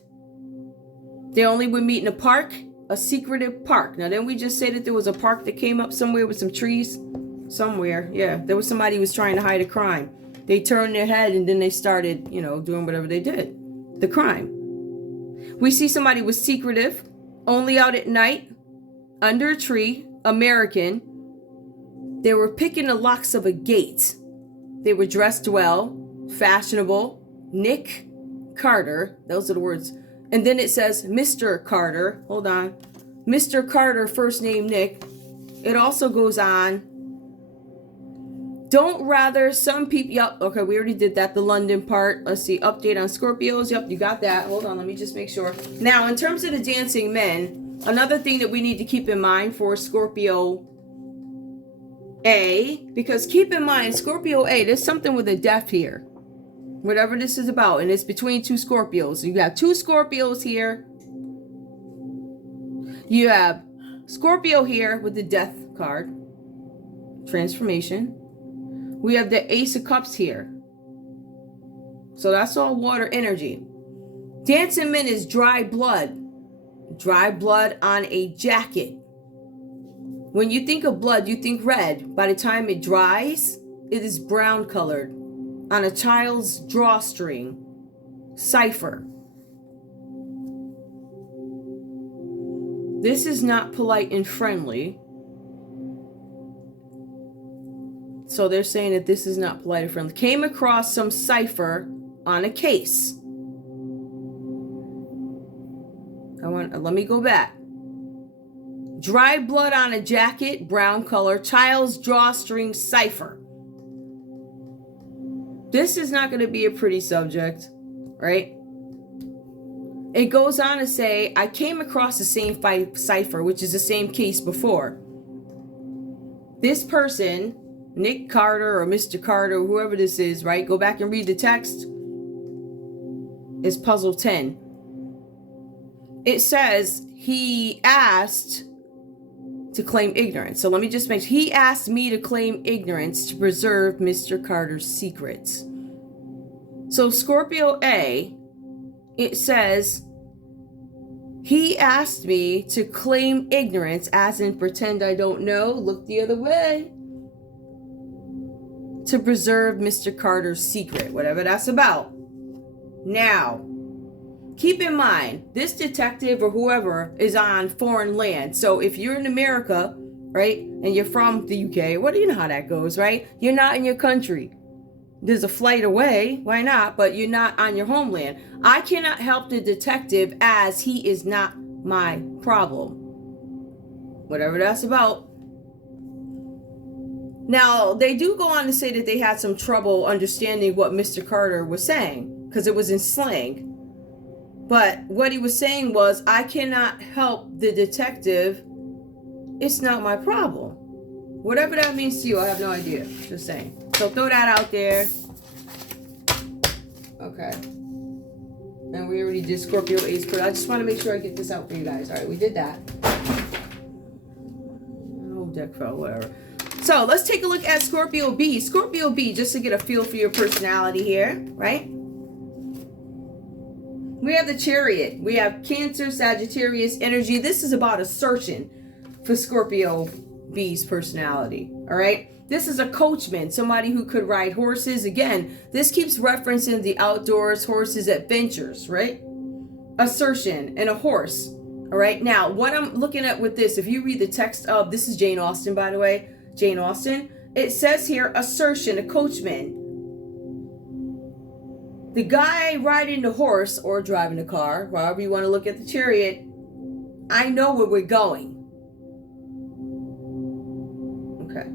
They only would meet in a park, a secretive park. Now, didn't we just say that there was a park that came up somewhere with some trees? Somewhere, yeah. There was somebody who was trying to hide a crime. They turned their head and then they started, doing whatever they did. The crime. We see somebody was secretive, only out at night, under a tree, American. They were picking the locks of a gate. They were dressed well, fashionable. Nick Carter, those are the words. And then it says Mr. Carter. Hold on. Mr. Carter, first name Nick. It also goes on. Don't rather some people, yep, okay, we already did that, the London part. Let's see, update on Scorpios. Yep, you got that. Hold on, let me just make sure. Now, in terms of the dancing men, another thing that we need to keep in mind for Scorpio A, because keep in mind, Scorpio A, there's something with a death here. Whatever this is about, and it's between two Scorpios. You got two Scorpios here. You have Scorpio here with the death card. Transformation. We have the Ace of Cups here. So that's all water energy. Dancing men is dry blood. Dry blood on a jacket. When you think of blood, you think red. By the time it dries, it is brown colored. On a child's drawstring. Cipher. This is not polite and friendly. So they're saying that this is not polite or friendly. Came across some cipher on a case. Let me go back. Dry blood on a jacket, brown color, child's drawstring cipher. This is not going to be a pretty subject, right? It goes on to say, I came across the same cipher, which is the same case before. This person, Nick Carter or Mr. Carter, whoever this is, right? Go back and read the text. It's puzzle 10. It says he asked to claim ignorance. So let me just make sure. He asked me to claim ignorance to preserve Mr. Carter's secrets. So Scorpio A, it says he asked me to claim ignorance, as in pretend I don't know, look the other way, to preserve Mr. Carter's secret, whatever that's about. Now, keep in mind, this detective or whoever is on foreign land. So if you're in America, right, and you're from the UK, what do you know how that goes, right? You're not in your country. There's a flight away, why not? But you're not on your homeland. I cannot help the detective as he is not my problem. Whatever that's about. Now, they do go on to say that they had some trouble understanding what Mr. Carter was saying because it was in slang. But what he was saying was, I cannot help the detective. It's not my problem. Whatever that means to you, I have no idea. Just saying. So throw that out there. Okay. And we already did Scorpio Ace. I just want to make sure I get this out for you guys. All right, we did that. Oh, deck fell, whatever. So let's take a look at Scorpio B. Scorpio B, just to get a feel for your personality here, right? We have the Chariot. We have Cancer, Sagittarius energy. This is about assertion for Scorpio B's personality, all right? This is a coachman, somebody who could ride horses. Again, this keeps referencing the outdoors, horses, adventures, right? Assertion and a horse, all right? Now, what I'm looking at with this, if you read the text of, this is Jane Austen, by the way, Jane Austen, it says here, assertion, a coachman. The guy riding the horse or driving the car, however you want to look at the Chariot, I know where we're going. Okay.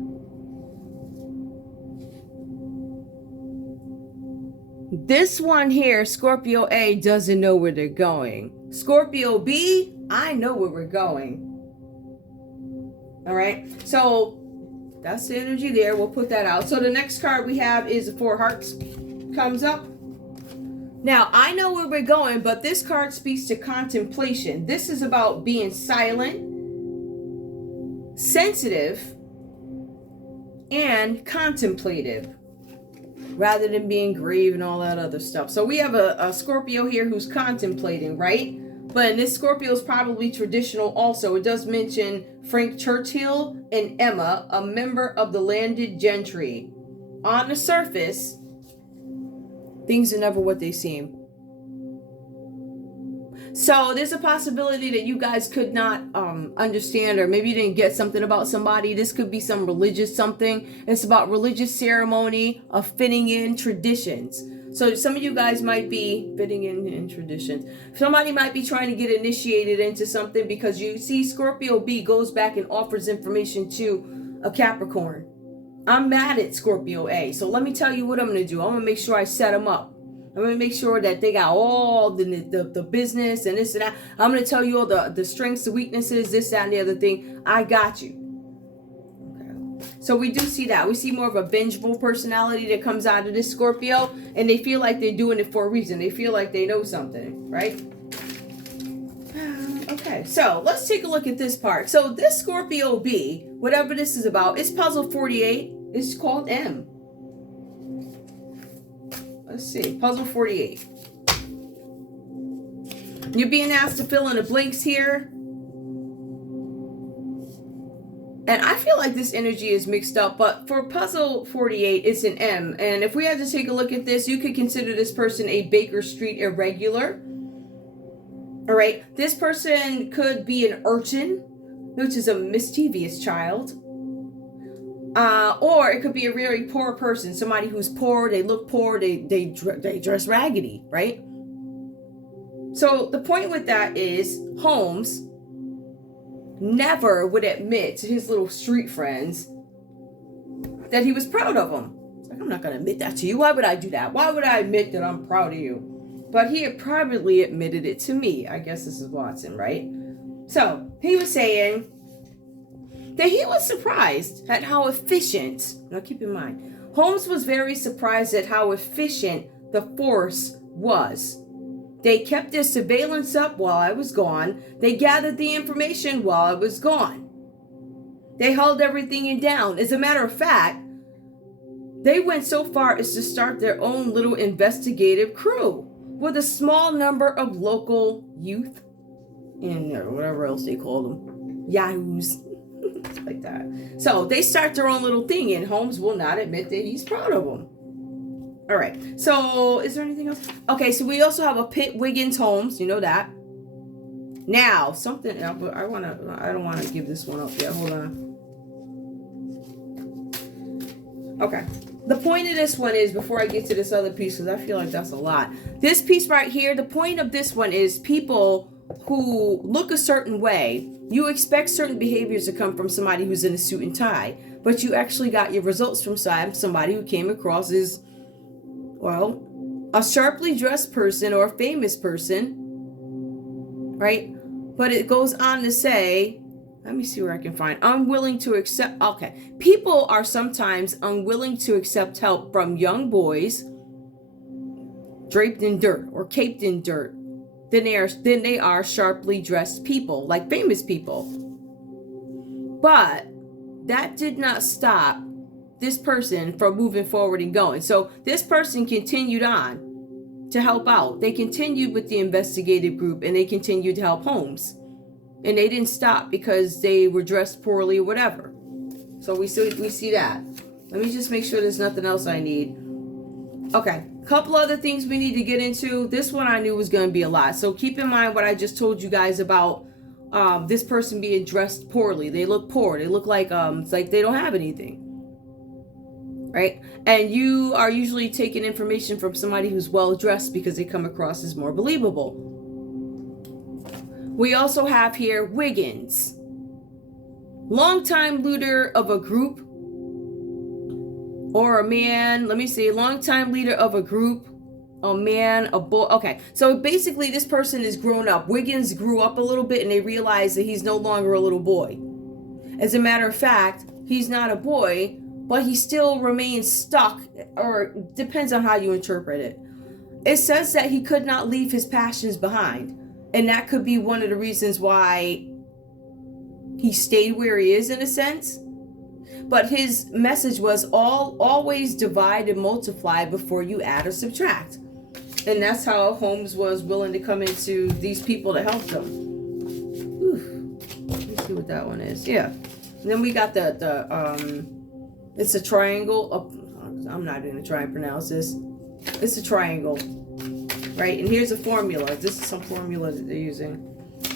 This one here, Scorpio A, doesn't know where they're going. Scorpio B, I know where we're going. All right. So that's the energy there. We'll put that out. So the next card we have is the Four Hearts. Comes up. Now, I know where we're going, but this card speaks to contemplation. This is about being silent, sensitive, and contemplative, rather than being grave and all that other stuff. So we have a Scorpio here who's contemplating, right? But this Scorpio is probably traditional also. It does mention Frank Churchill and Emma, a member of the landed gentry. On the surface, things are never what they seem. So there's a possibility that you guys could not understand, or maybe you didn't get something about somebody. This could be some religious something. It's about religious ceremony of fitting in traditions. So some of you guys might be fitting in traditions. Somebody might be trying to get initiated into something because you see Scorpio B goes back and offers information to a Capricorn. I'm mad at Scorpio A. So let me tell you what I'm going to do. I'm going to make sure I set them up. I'm going to make sure that they got all the business and this and that. I'm going to tell you all the strengths, the weaknesses, this, that, and the other thing. I got you. Okay. So we do see that. We see more of a vengeful personality that comes out of this Scorpio. And they feel like they're doing it for a reason. They feel like they know something, right? Okay, so let's take a look at this part. So this Scorpio B, whatever this is about, it's puzzle 48. It's called M. Let's see, puzzle 48. You're being asked to fill in the blanks here. And I feel like this energy is mixed up, but for puzzle 48, it's an M. And if we had to take a look at this, you could consider this person a Baker Street irregular. All right, this person could be an urchin, which is a mischievous child. Or it could be a very poor person, somebody who's poor, they look poor, they dress raggedy, right? So the point with that is Holmes never would admit to his little street friends that he was proud of them. It's like, I'm not going to admit that to you. Why would I do that? Why would I admit that I'm proud of you? But he had probably admitted it to me. I guess this is Watson, right? So he was saying that he was surprised at how efficient, now keep in mind, Holmes was very surprised at how efficient the force was. They kept their surveillance up while I was gone. They gathered the information while I was gone. They held everything down. As a matter of fact, they went so far as to start their own little investigative crew with a small number of local youth and whatever else they call them, yahoos. Like that. So they start their own little thing, and Holmes will not admit that he's proud of them. All right. So is there anything else? Okay. So we also have a Pitt Wiggins Holmes. You know that. Now something. I don't want to give this one up yet. Hold on. Okay. The point of this one is, before I get to this other piece, because I feel like that's a lot. This piece right here, the point of this one is people who look a certain way. You expect certain behaviors to come from somebody who's in a suit and tie, but you actually got your results from somebody who came across as, well, a sharply dressed person or a famous person, right? But it goes on to say, let me see where I can find, unwilling to accept. Okay. People are sometimes unwilling to accept help from young boys draped in dirt or caped in dirt than they are sharply dressed people, like famous people. But that did not stop this person from moving forward and going. So this person continued on to help out. They continued with the investigative group, and they continued to help Holmes. And they didn't stop because they were dressed poorly or whatever. So we see that. Let me just make sure there's nothing else I need. Okay, a couple other things we need to get into. This one I knew was going to be a lot. So keep in mind what I just told you guys about this person being dressed poorly. They look poor. They look like it's like they don't have anything. Right? And you are usually taking information from somebody who's well dressed because they come across as more believable. We also have here Wiggins, longtime leader of a group or a man. Let me see, longtime leader of a group, a man, a boy. Okay, so basically this person is grown up. Wiggins grew up a little bit, and they realized that he's no longer a little boy. As a matter of fact, he's not a boy, but he still remains stuck, or depends on how you interpret it. It says that he could not leave his passions behind. And that could be one of the reasons why he stayed where he is, in a sense. But his message was always divide and multiply before you add or subtract. And that's how Holmes was willing to come into these people to help them. Whew. Let me see what that one is. Yeah. And then we got it's a triangle. Oh, I'm not going to try and pronounce this. It's a triangle. Right, and here's a formula. This is some formula that they're using.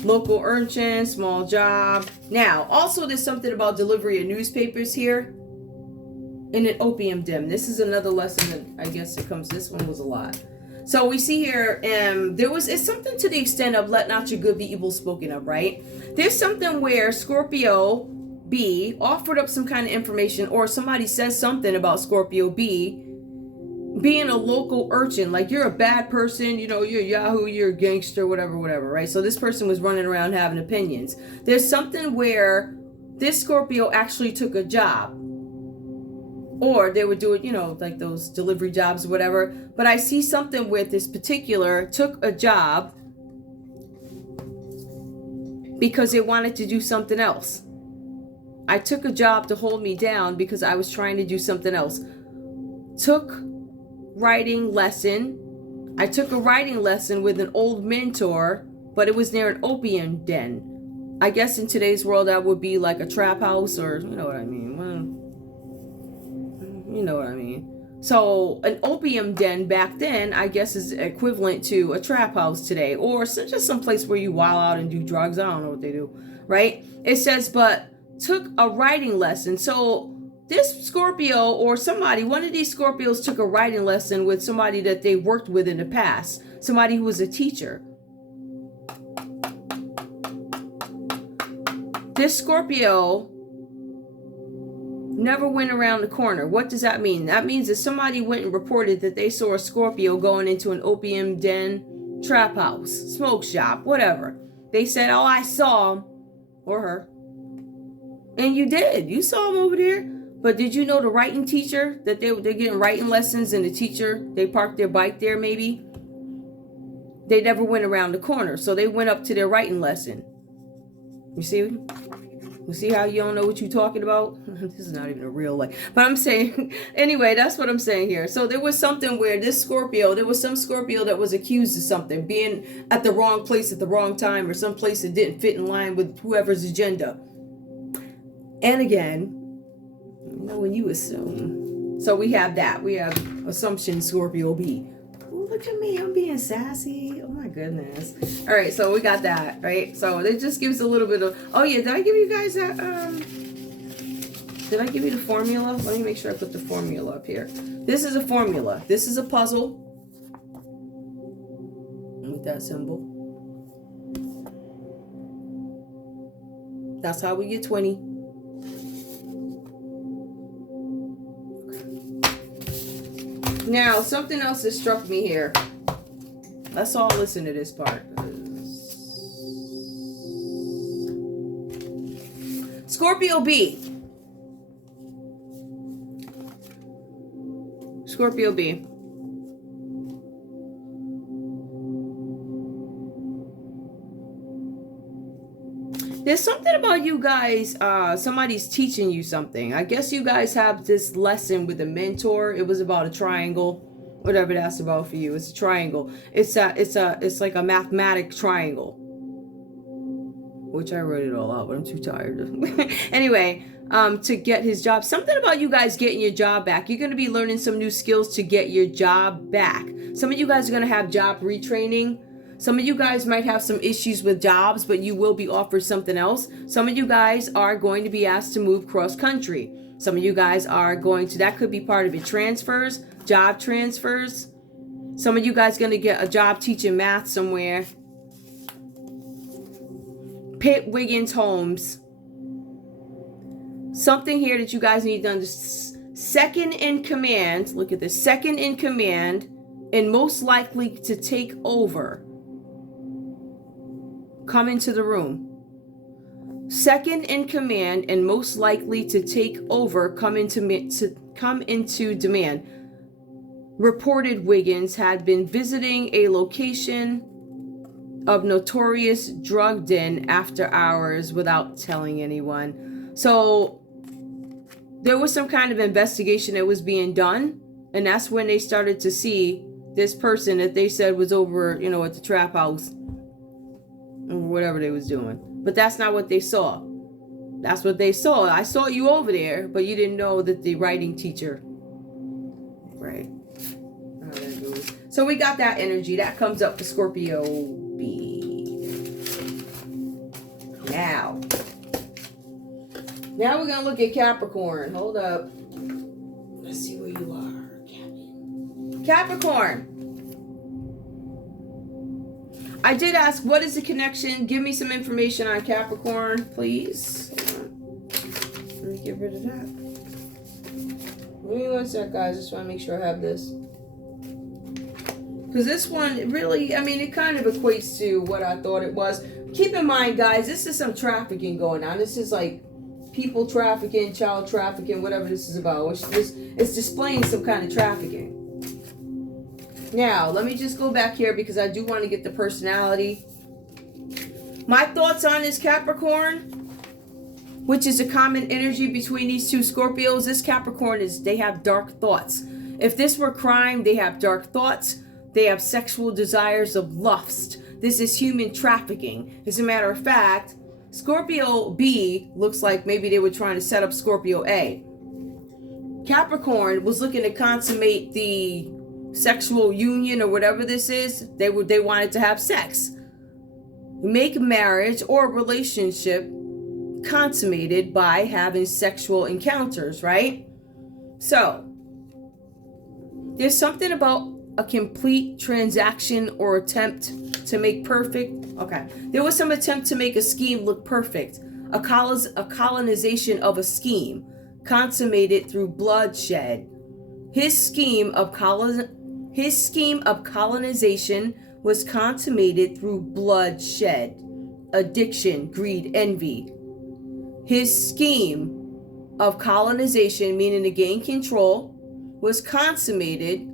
Local urchin, small job. Now, also there's something about delivery of newspapers here in an opium den. This is another lesson that I guess it comes. This one was a lot. So we see here, it's something to the extent of let not your good be evil spoken of, right? There's something where Scorpio B offered up some kind of information, or somebody says something about Scorpio B being a local urchin, like you're a bad person, you're a Yahoo, you're a gangster, whatever, right? So this person was running around having opinions. There's something where this Scorpio actually took a job, or they would do it, like those delivery jobs or whatever. But I see something with this particular took a job because they wanted to do something else. I took a job to hold me down because I was trying to do something else. Took writing lesson. I took a writing lesson with an old mentor, but it was near an opium den. I guess in today's world that would be like a trap house, or you know what I mean. Well, you know what I mean. So an opium den back then, I guess, is equivalent to a trap house today, or just some place where you wild out and do drugs. I don't know what they do, right? It says, but took a writing lesson. So this Scorpio or one of these Scorpios took a writing lesson with somebody that they worked with in the past, somebody who was a teacher. This Scorpio never went around the corner. What does that mean? That means that somebody went and reported that they saw a Scorpio going into an opium den, trap house, smoke shop, whatever. They said, oh, I saw him or her. And you did. You saw him over there. But did you know the writing teacher, that they're getting writing lessons, and the teacher, they parked their bike there maybe? They never went around the corner. So they went up to their writing lesson. You see? You see how you don't know what you're talking about? This is not even a real life. But I'm saying, anyway, that's what I'm saying here. So there was something where there was some Scorpio that was accused of something, being at the wrong place at the wrong time, or some place that didn't fit in line with whoever's agenda. And again, when you assume So we have that. We have assumption Scorpio B. Ooh, look at me. I'm being sassy. Oh my goodness. All right. So we got that, right? So it just gives a little bit of, oh yeah. Did I give you guys that? Did I give you the formula? Let me make sure I put the formula up here. This is a formula. This is a puzzle. With that symbol. That's how we get 20. Now, something else that struck me here. Let's all listen to this part. Scorpio B. Scorpio B. There's something about you guys, somebody's teaching you something. I guess you guys have this lesson with a mentor. It was about a triangle, whatever that's about for you. It's a triangle. It's like a mathematic triangle. Which I wrote it all out, but I'm too tired. Anyway, to get his job. Something about you guys getting your job back. You're going to be learning some new skills to get your job back. Some of you guys are going to have job retraining. Some of you guys might have some issues with jobs, but you will be offered something else. Some of you guys are going to be asked to move cross country. Some of you guys are going to, that could be part of your transfers, job transfers. Some of you guys going to get a job teaching math somewhere. Pitt Wiggins Homes. Something here that you guys need to understand. Second in command, look at this, second in command and most likely to take over. Come into the room. Second in command and most likely to take over, come into demand. Reported Wiggins had been visiting a location of notorious drug den after hours without telling anyone. So there was some kind of investigation that was being done, and that's when they started to see this person that they said was over, you know, at the trap house or whatever they was doing. But that's not what they saw. That's what they saw. I saw you over there, but you didn't know that the writing teacher. Right. How that goes. So we got that energy. That comes up for Scorpio B. Now we're going to look at Capricorn. Hold up. Let's see where you are. Capricorn. I did ask, what is the connection? Give me some information on Capricorn, please. Let me get rid of that. Give me one sec, guys. Just want to make sure I have this. Because this one really, I mean, it kind of equates to what I thought it was. Keep in mind, guys, this is some trafficking going on. This is like people trafficking, child trafficking, whatever this is about. It's displaying some kind of trafficking. Now, let me just go back here because I do want to get the personality. My thoughts on this Capricorn, which is a common energy between these two Scorpios. This Capricorn they have dark thoughts. If this were crime, they have dark thoughts. They have sexual desires of lust. This is human trafficking. As a matter of fact, Scorpio B looks like maybe they were trying to set up Scorpio A. Capricorn was looking to consummate the sexual union or whatever this is. They wanted to have sex, make marriage or relationship consummated by having sexual encounters, right? So there's something about a complete transaction or attempt to make perfect. Okay, there was some attempt to make a scheme look perfect, a colonization of a scheme consummated through bloodshed. His scheme of colonization was consummated through bloodshed, addiction, greed, envy. His scheme of colonization, meaning to gain control, was consummated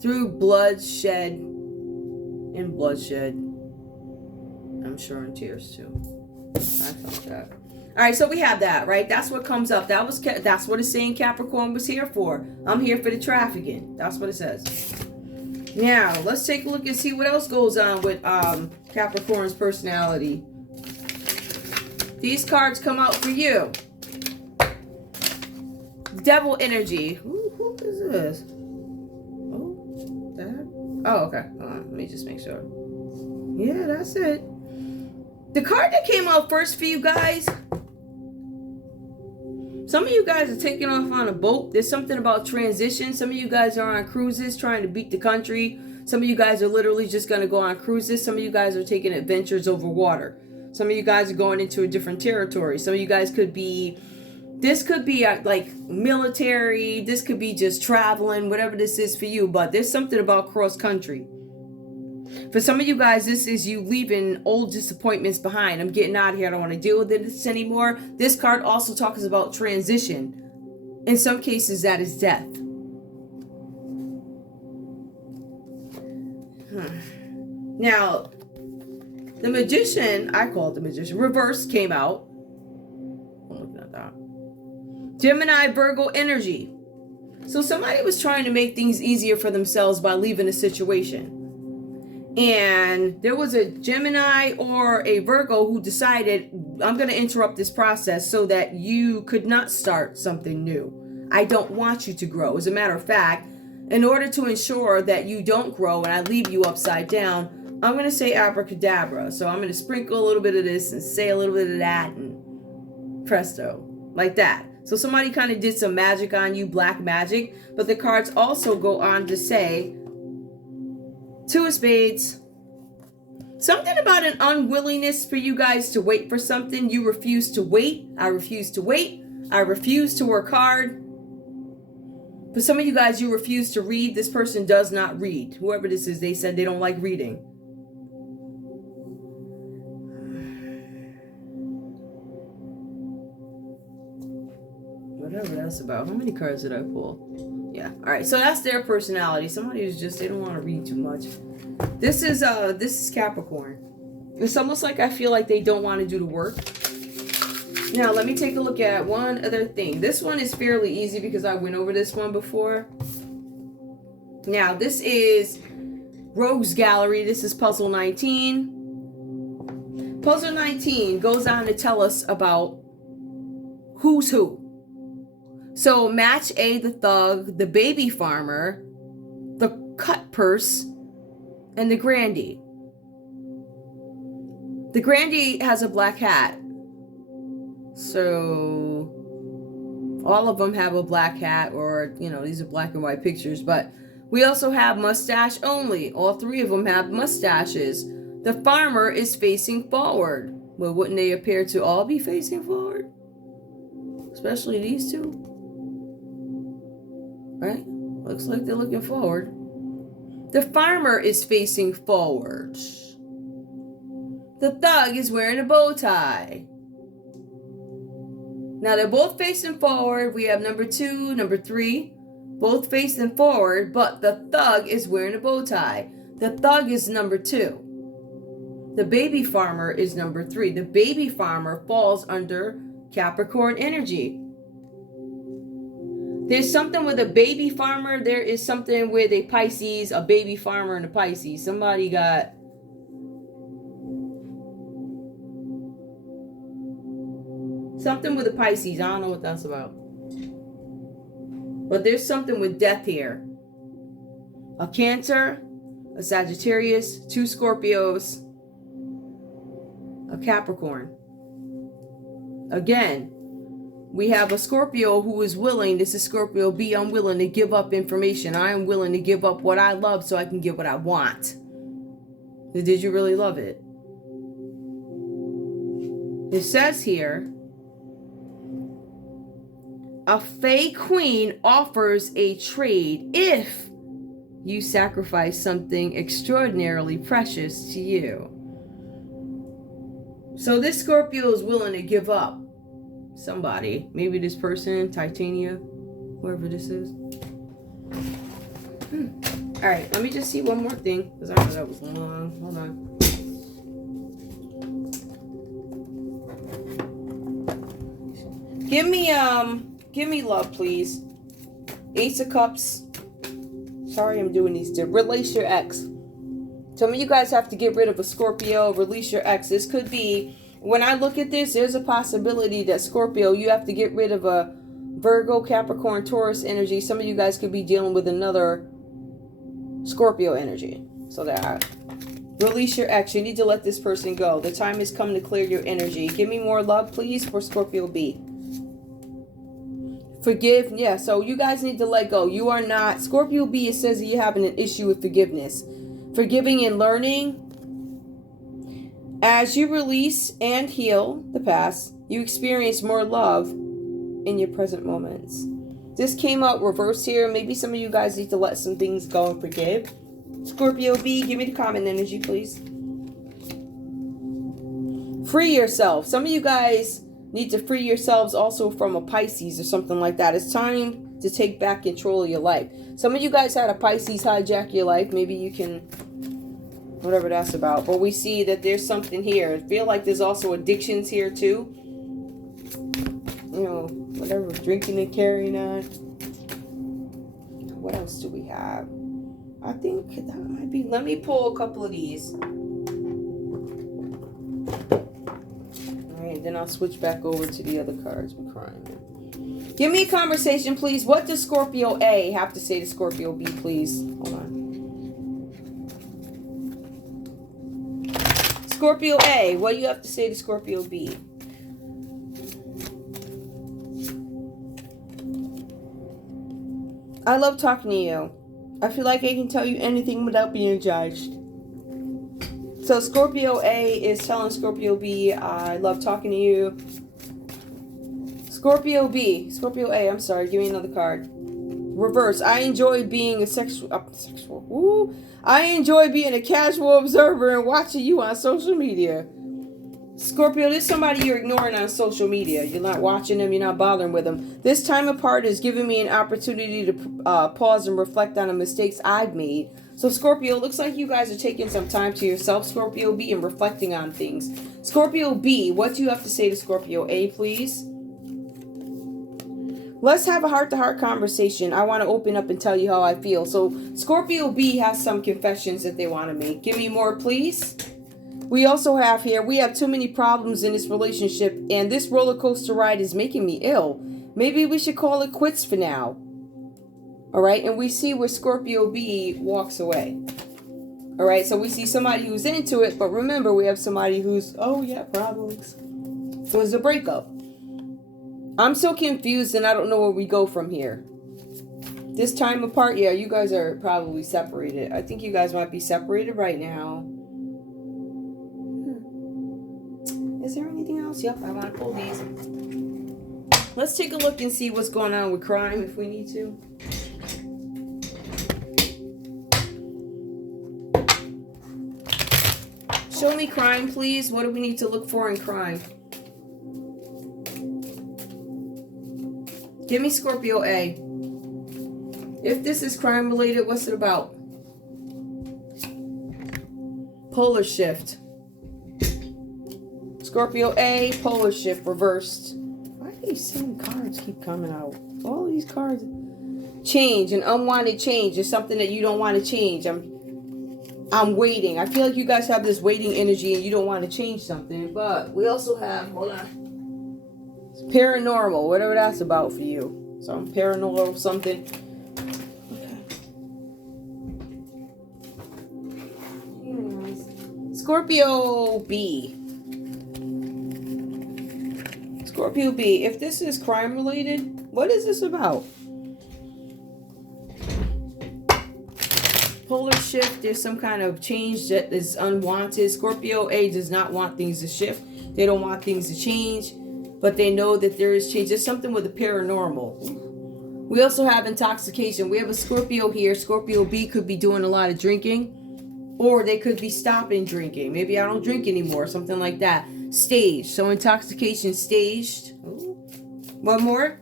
through bloodshed and bloodshed. I'm sure in tears too. I felt that. All right, so we have that, right? That's what comes up. That's what it's saying Capricorn was here for. I'm here for the trafficking. That's what it says. Now, let's take a look and see what else goes on with Capricorn's personality. These cards come out for you. Devil energy. Ooh. Who is this? Oh, that? Oh, okay. Hold on. Let me just make sure. Yeah, that's it. The card that came out first for you guys, some of you guys are taking off on a boat. There's something about transition. Some of you guys are on cruises trying to beat the country. Some of you guys are literally just going to go on cruises. Some of you guys are taking adventures over water. Some of you guys are going into a different territory. Some of you guys could be, this could be like military. This could be just traveling, whatever this is for you. But there's something about cross country. For some of you guys, this is you leaving old disappointments behind. I'm getting out of here. I don't want to deal with this anymore. This card also talks about transition. In some cases, that is death. Now, the Magician, I call it the Magician, reverse came out. I'm looking at that. Gemini, Virgo energy. So somebody was trying to make things easier for themselves by leaving a situation. And there was a Gemini or a Virgo who decided, I'm going to interrupt this process so that you could not start something new. I don't want you to grow. As a matter of fact, in order to ensure that you don't grow and I leave you upside down, I'm going to say abracadabra. So I'm going to sprinkle a little bit of this and say a little bit of that and presto, like that. So somebody kind of did some magic on you, black magic. But the cards also go on to say, Two of Spades. Something about an unwillingness for you guys to wait for something. You refuse to wait. I refuse to wait. I refuse to work hard. For some of you guys, you refuse to read. This person does not read. Whoever this is, they said they don't like reading. Whatever that's about. How many cards did I pull? Yeah. All right. So that's their personality. Somebody who's just, they don't want to read too much. This is Capricorn. It's almost like I feel like they don't want to do the work. Now, let me take a look at one other thing. This one is fairly easy because I went over this one before. Now, this is Rogues Gallery. This is Puzzle 19. Puzzle 19 goes on to tell us about who's who. So, match A, the thug, the baby farmer, the cut purse, and the grandee. The grandee has a black hat. So, all of them have a black hat, or, you know, these are black and white pictures. But we also have mustache only. All three of them have mustaches. The farmer is facing forward. Well, wouldn't they appear to all be facing forward? Especially these two. Right? Looks like they're looking forward. The farmer is facing forward. The thug is wearing a bow tie. Now they're both facing forward. We have number 2, number 3, both facing forward, but the thug is wearing a bow tie. The thug is number 2. The baby farmer is number 3. The baby farmer falls under Capricorn energy. There's something with a baby farmer. There is something with a Pisces, a baby farmer, and a Pisces. Somebody got... something with a Pisces. I don't know what that's about. But there's something with death here. A Cancer, a Sagittarius, 2 Scorpios, a Capricorn. Again, we have a Scorpio who is willing, this is Scorpio B, I'm willing to give up information. I am willing to give up what I love so I can get what I want. Did you really love it? It says here, a Fae Queen offers a trade if you sacrifice something extraordinarily precious to you. So this Scorpio is willing to give up somebody. Maybe this person, Titania, whoever this is. Alright, let me just see one more thing, because I know that was long. Hold on. Give me love, please. Ace of Cups. Sorry I'm doing these. Release your ex. Some of you guys have to get rid of a Scorpio. Release your ex. This could be, when I look at this, there's a possibility that Scorpio, you have to get rid of a Virgo, Capricorn, Taurus energy. Some of you guys could be dealing with another Scorpio energy. So that release your ex. You need to let this person go. The time has come to clear your energy. Give me more love, please, for Scorpio B. Forgive. Yeah, so you guys need to let go. You are not. Scorpio B, it says that you're having an issue with forgiveness. Forgiving and learning. As you release and heal the past, you experience more love in your present moments. This came out reverse here. Maybe some of you guys need to let some things go and forgive. Scorpio B, give me the common energy, please. Free yourself. Some of you guys need to free yourselves also from a Pisces or something like that. It's time to take back control of your life. Some of you guys had a Pisces hijack your life. Maybe you can, whatever that's about. But we see that there's something here. I feel like there's also addictions here too. You know, whatever, drinking and carrying on. What else do we have? I think that might be, let me pull a couple of these. Alright, then I'll switch back over to the other cards we're crying. Give me a conversation, please. What does Scorpio A have to say to Scorpio B, please? Hold on. Scorpio A, what do you have to say to Scorpio B? I love talking to you. I feel like I can tell you anything without being judged. So Scorpio A is telling Scorpio B, I love talking to you. Scorpio B, Scorpio A, I'm sorry, give me another card. Reverse, I enjoy being a I enjoy being a casual observer and watching you on social media. Scorpio, there's somebody you're ignoring on social media. You're not watching them. You're not bothering with them. This time apart is giving me an opportunity to pause and reflect on the mistakes I've made. So, Scorpio, it looks like you guys are taking some time to yourself, Scorpio B, and reflecting on things. Scorpio B, what do you have to say to Scorpio A, please? Let's have a heart-to-heart conversation. I want to open up and tell you how I feel. So, Scorpio B has some confessions that they want to make. Give me more, please. We also have here, we have too many problems in this relationship, and this roller coaster ride is making me ill. Maybe we should call it quits for now. All right, and we see where Scorpio B walks away. All right, so we see somebody who's into it, but remember, we have somebody who's, oh yeah, problems. So it's a breakup. I'm so confused, and I don't know where we go from here. This time apart, yeah, you guys are probably separated. I think you guys might be separated right now. Is there anything else? Yep, I want to pull these. Let's take a look and see what's going on with crime if we need to. Show me crime, please. What do we need to look for in crime? Give me Scorpio A. If this is crime related, what's it about? Polar shift. Scorpio A, polar shift reversed. Why do these same cards keep coming out? All these cards. Change, an unwanted change is something that you don't want to change. I'm waiting. I feel like you guys have this waiting energy and you don't want to change something. But we also have, hold on. It's paranormal, whatever that's about for you. Some paranormal something. Okay. Scorpio B. Scorpio B, if this is crime related, what is this about? Polar shift, there's some kind of change that is unwanted. Scorpio A does not want things to shift. They don't want things to change, but they know that there is change. There's something with the paranormal. We also have intoxication. We have a Scorpio here. Scorpio B could be doing a lot of drinking, or they could be stopping drinking. Maybe I don't drink anymore, something like that. Staged. So intoxication staged. One more.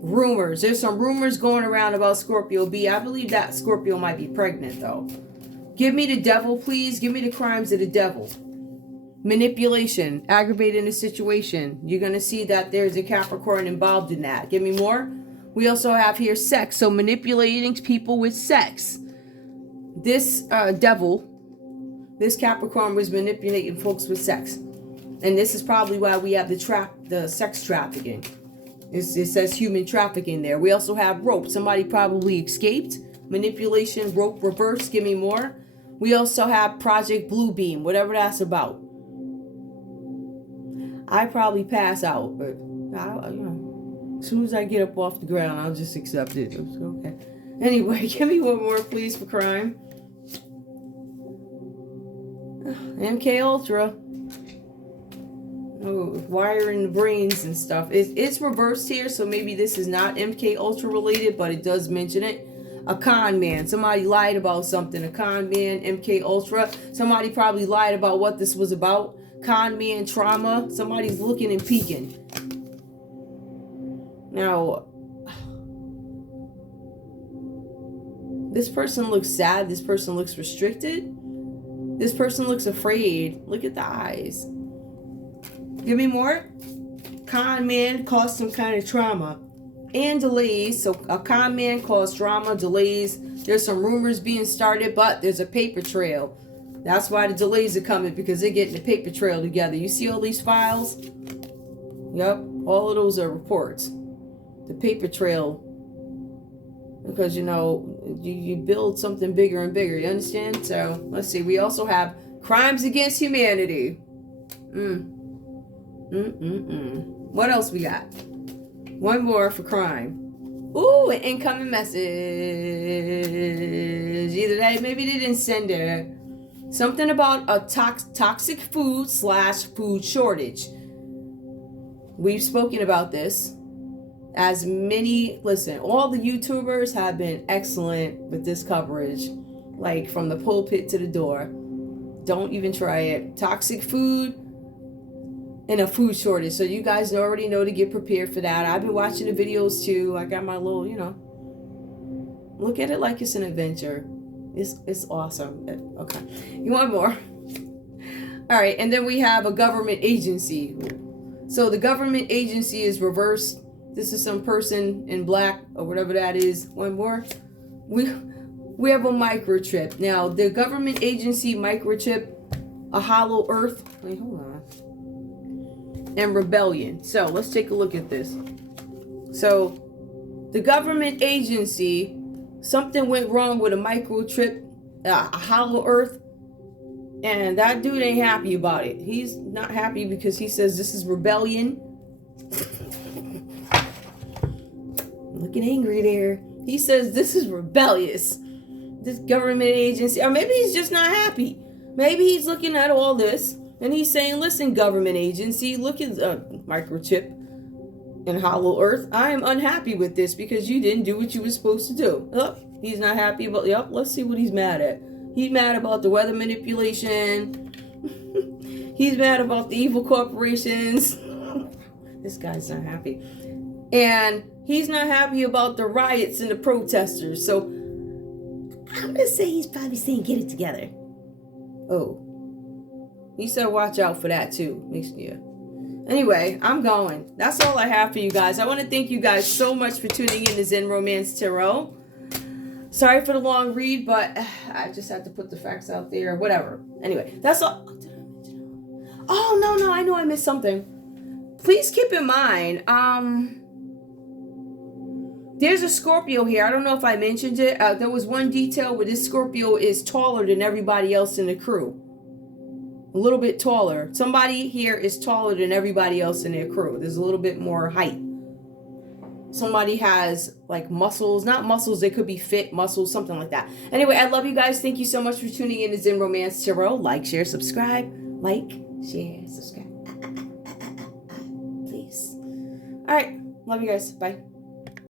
Rumors. There's some rumors going around about Scorpio B. I believe that Scorpio might be pregnant though. Give me the devil, please. Give me the crimes of the devil. Manipulation. Aggravating the situation. You're going to see that there's a Capricorn involved in that. Give me more. We also have here sex. So manipulating people with sex. This devil, this Capricorn was manipulating folks with sex. And this is probably why we have the sex trafficking. It says human trafficking there. We also have rope. Somebody probably escaped. Manipulation, rope, reverse. Give me more. We also have Project Bluebeam, whatever that's about. I probably pass out, but as soon as I get up off the ground, I'll just accept it. Okay. Anyway, give me one more, please, for crime. MK Ultra. Oh, wiring the brains and stuff. It's reversed here, so maybe this is not MK Ultra related, but it does mention it. A con man. Somebody lied about something. A con man, MK Ultra. Somebody probably lied about what this was about. Con man trauma. Somebody's looking and peeking. Now, this person looks sad. This person looks restricted. This person looks afraid. Look at the eyes. Give me more. Con man caused some kind of trauma and delays. So a con man caused drama, delays. There's some rumors being started, but there's a paper trail. That's why the delays are coming, because they're getting the paper trail together. You see all these files? Yep, all of those are reports. The paper trail. Because, you build something bigger and bigger. You understand? So, let's see. We also have crimes against humanity. What else we got? One more for crime. Ooh, an incoming message. Either that, maybe they didn't send it. Something about a toxic food/food shortage. We've spoken about this. As many, listen, all the YouTubers have been excellent with this coverage. Like from the pulpit to the door. Don't even try it. Toxic food and a food shortage. So you guys already know to get prepared for that. I've been watching the videos too. I got my little, look at it like it's an adventure. It's awesome. Okay. You want more? All right. And then we have a government agency. So the government agency is reversed. This is some person in black or whatever that is. One more. We have a microchip. Now, the government agency microchip, a hollow earth. Wait, hold on. And rebellion. So let's take a look at this. So the government agency, something went wrong with a microchip, a hollow earth, and that dude ain't happy about it. He's not happy because he says this is rebellion. Looking angry there. He says this is rebellious. This government agency, or maybe he's just not happy. Maybe he's looking at all this and he's saying, listen, government agency, look at microchip and hollow earth. I am unhappy with this because you didn't do what you were supposed to do. Oh, he's not happy about, let's see what he's mad at. He's mad about the weather manipulation. He's mad about the evil corporations. This guy's not happy. And he's not happy about the riots and the protesters. So I'm going to say he's probably saying get it together. Oh. He said watch out for that too. Anyway, I'm going. That's all I have for you guys. I want to thank you guys so much for tuning in to Zen Romance Tarot. Sorry for the long read, but I just had to put the facts out there. Whatever. Anyway, that's all. Oh, no, I know I missed something. Please keep in mind, there's a Scorpio here. I don't know if I mentioned it. There was one detail where this Scorpio is taller than everybody else in the crew. A little bit taller. Somebody here is taller than everybody else in their crew. There's a little bit more height. Somebody has like muscles. Not muscles. They could be fit muscles. Something like that. Anyway, I love you guys. Thank you so much for tuning in to Zen Romance Tarot. Like, share, subscribe. Like, share, subscribe. Please. All right. Love you guys. Bye.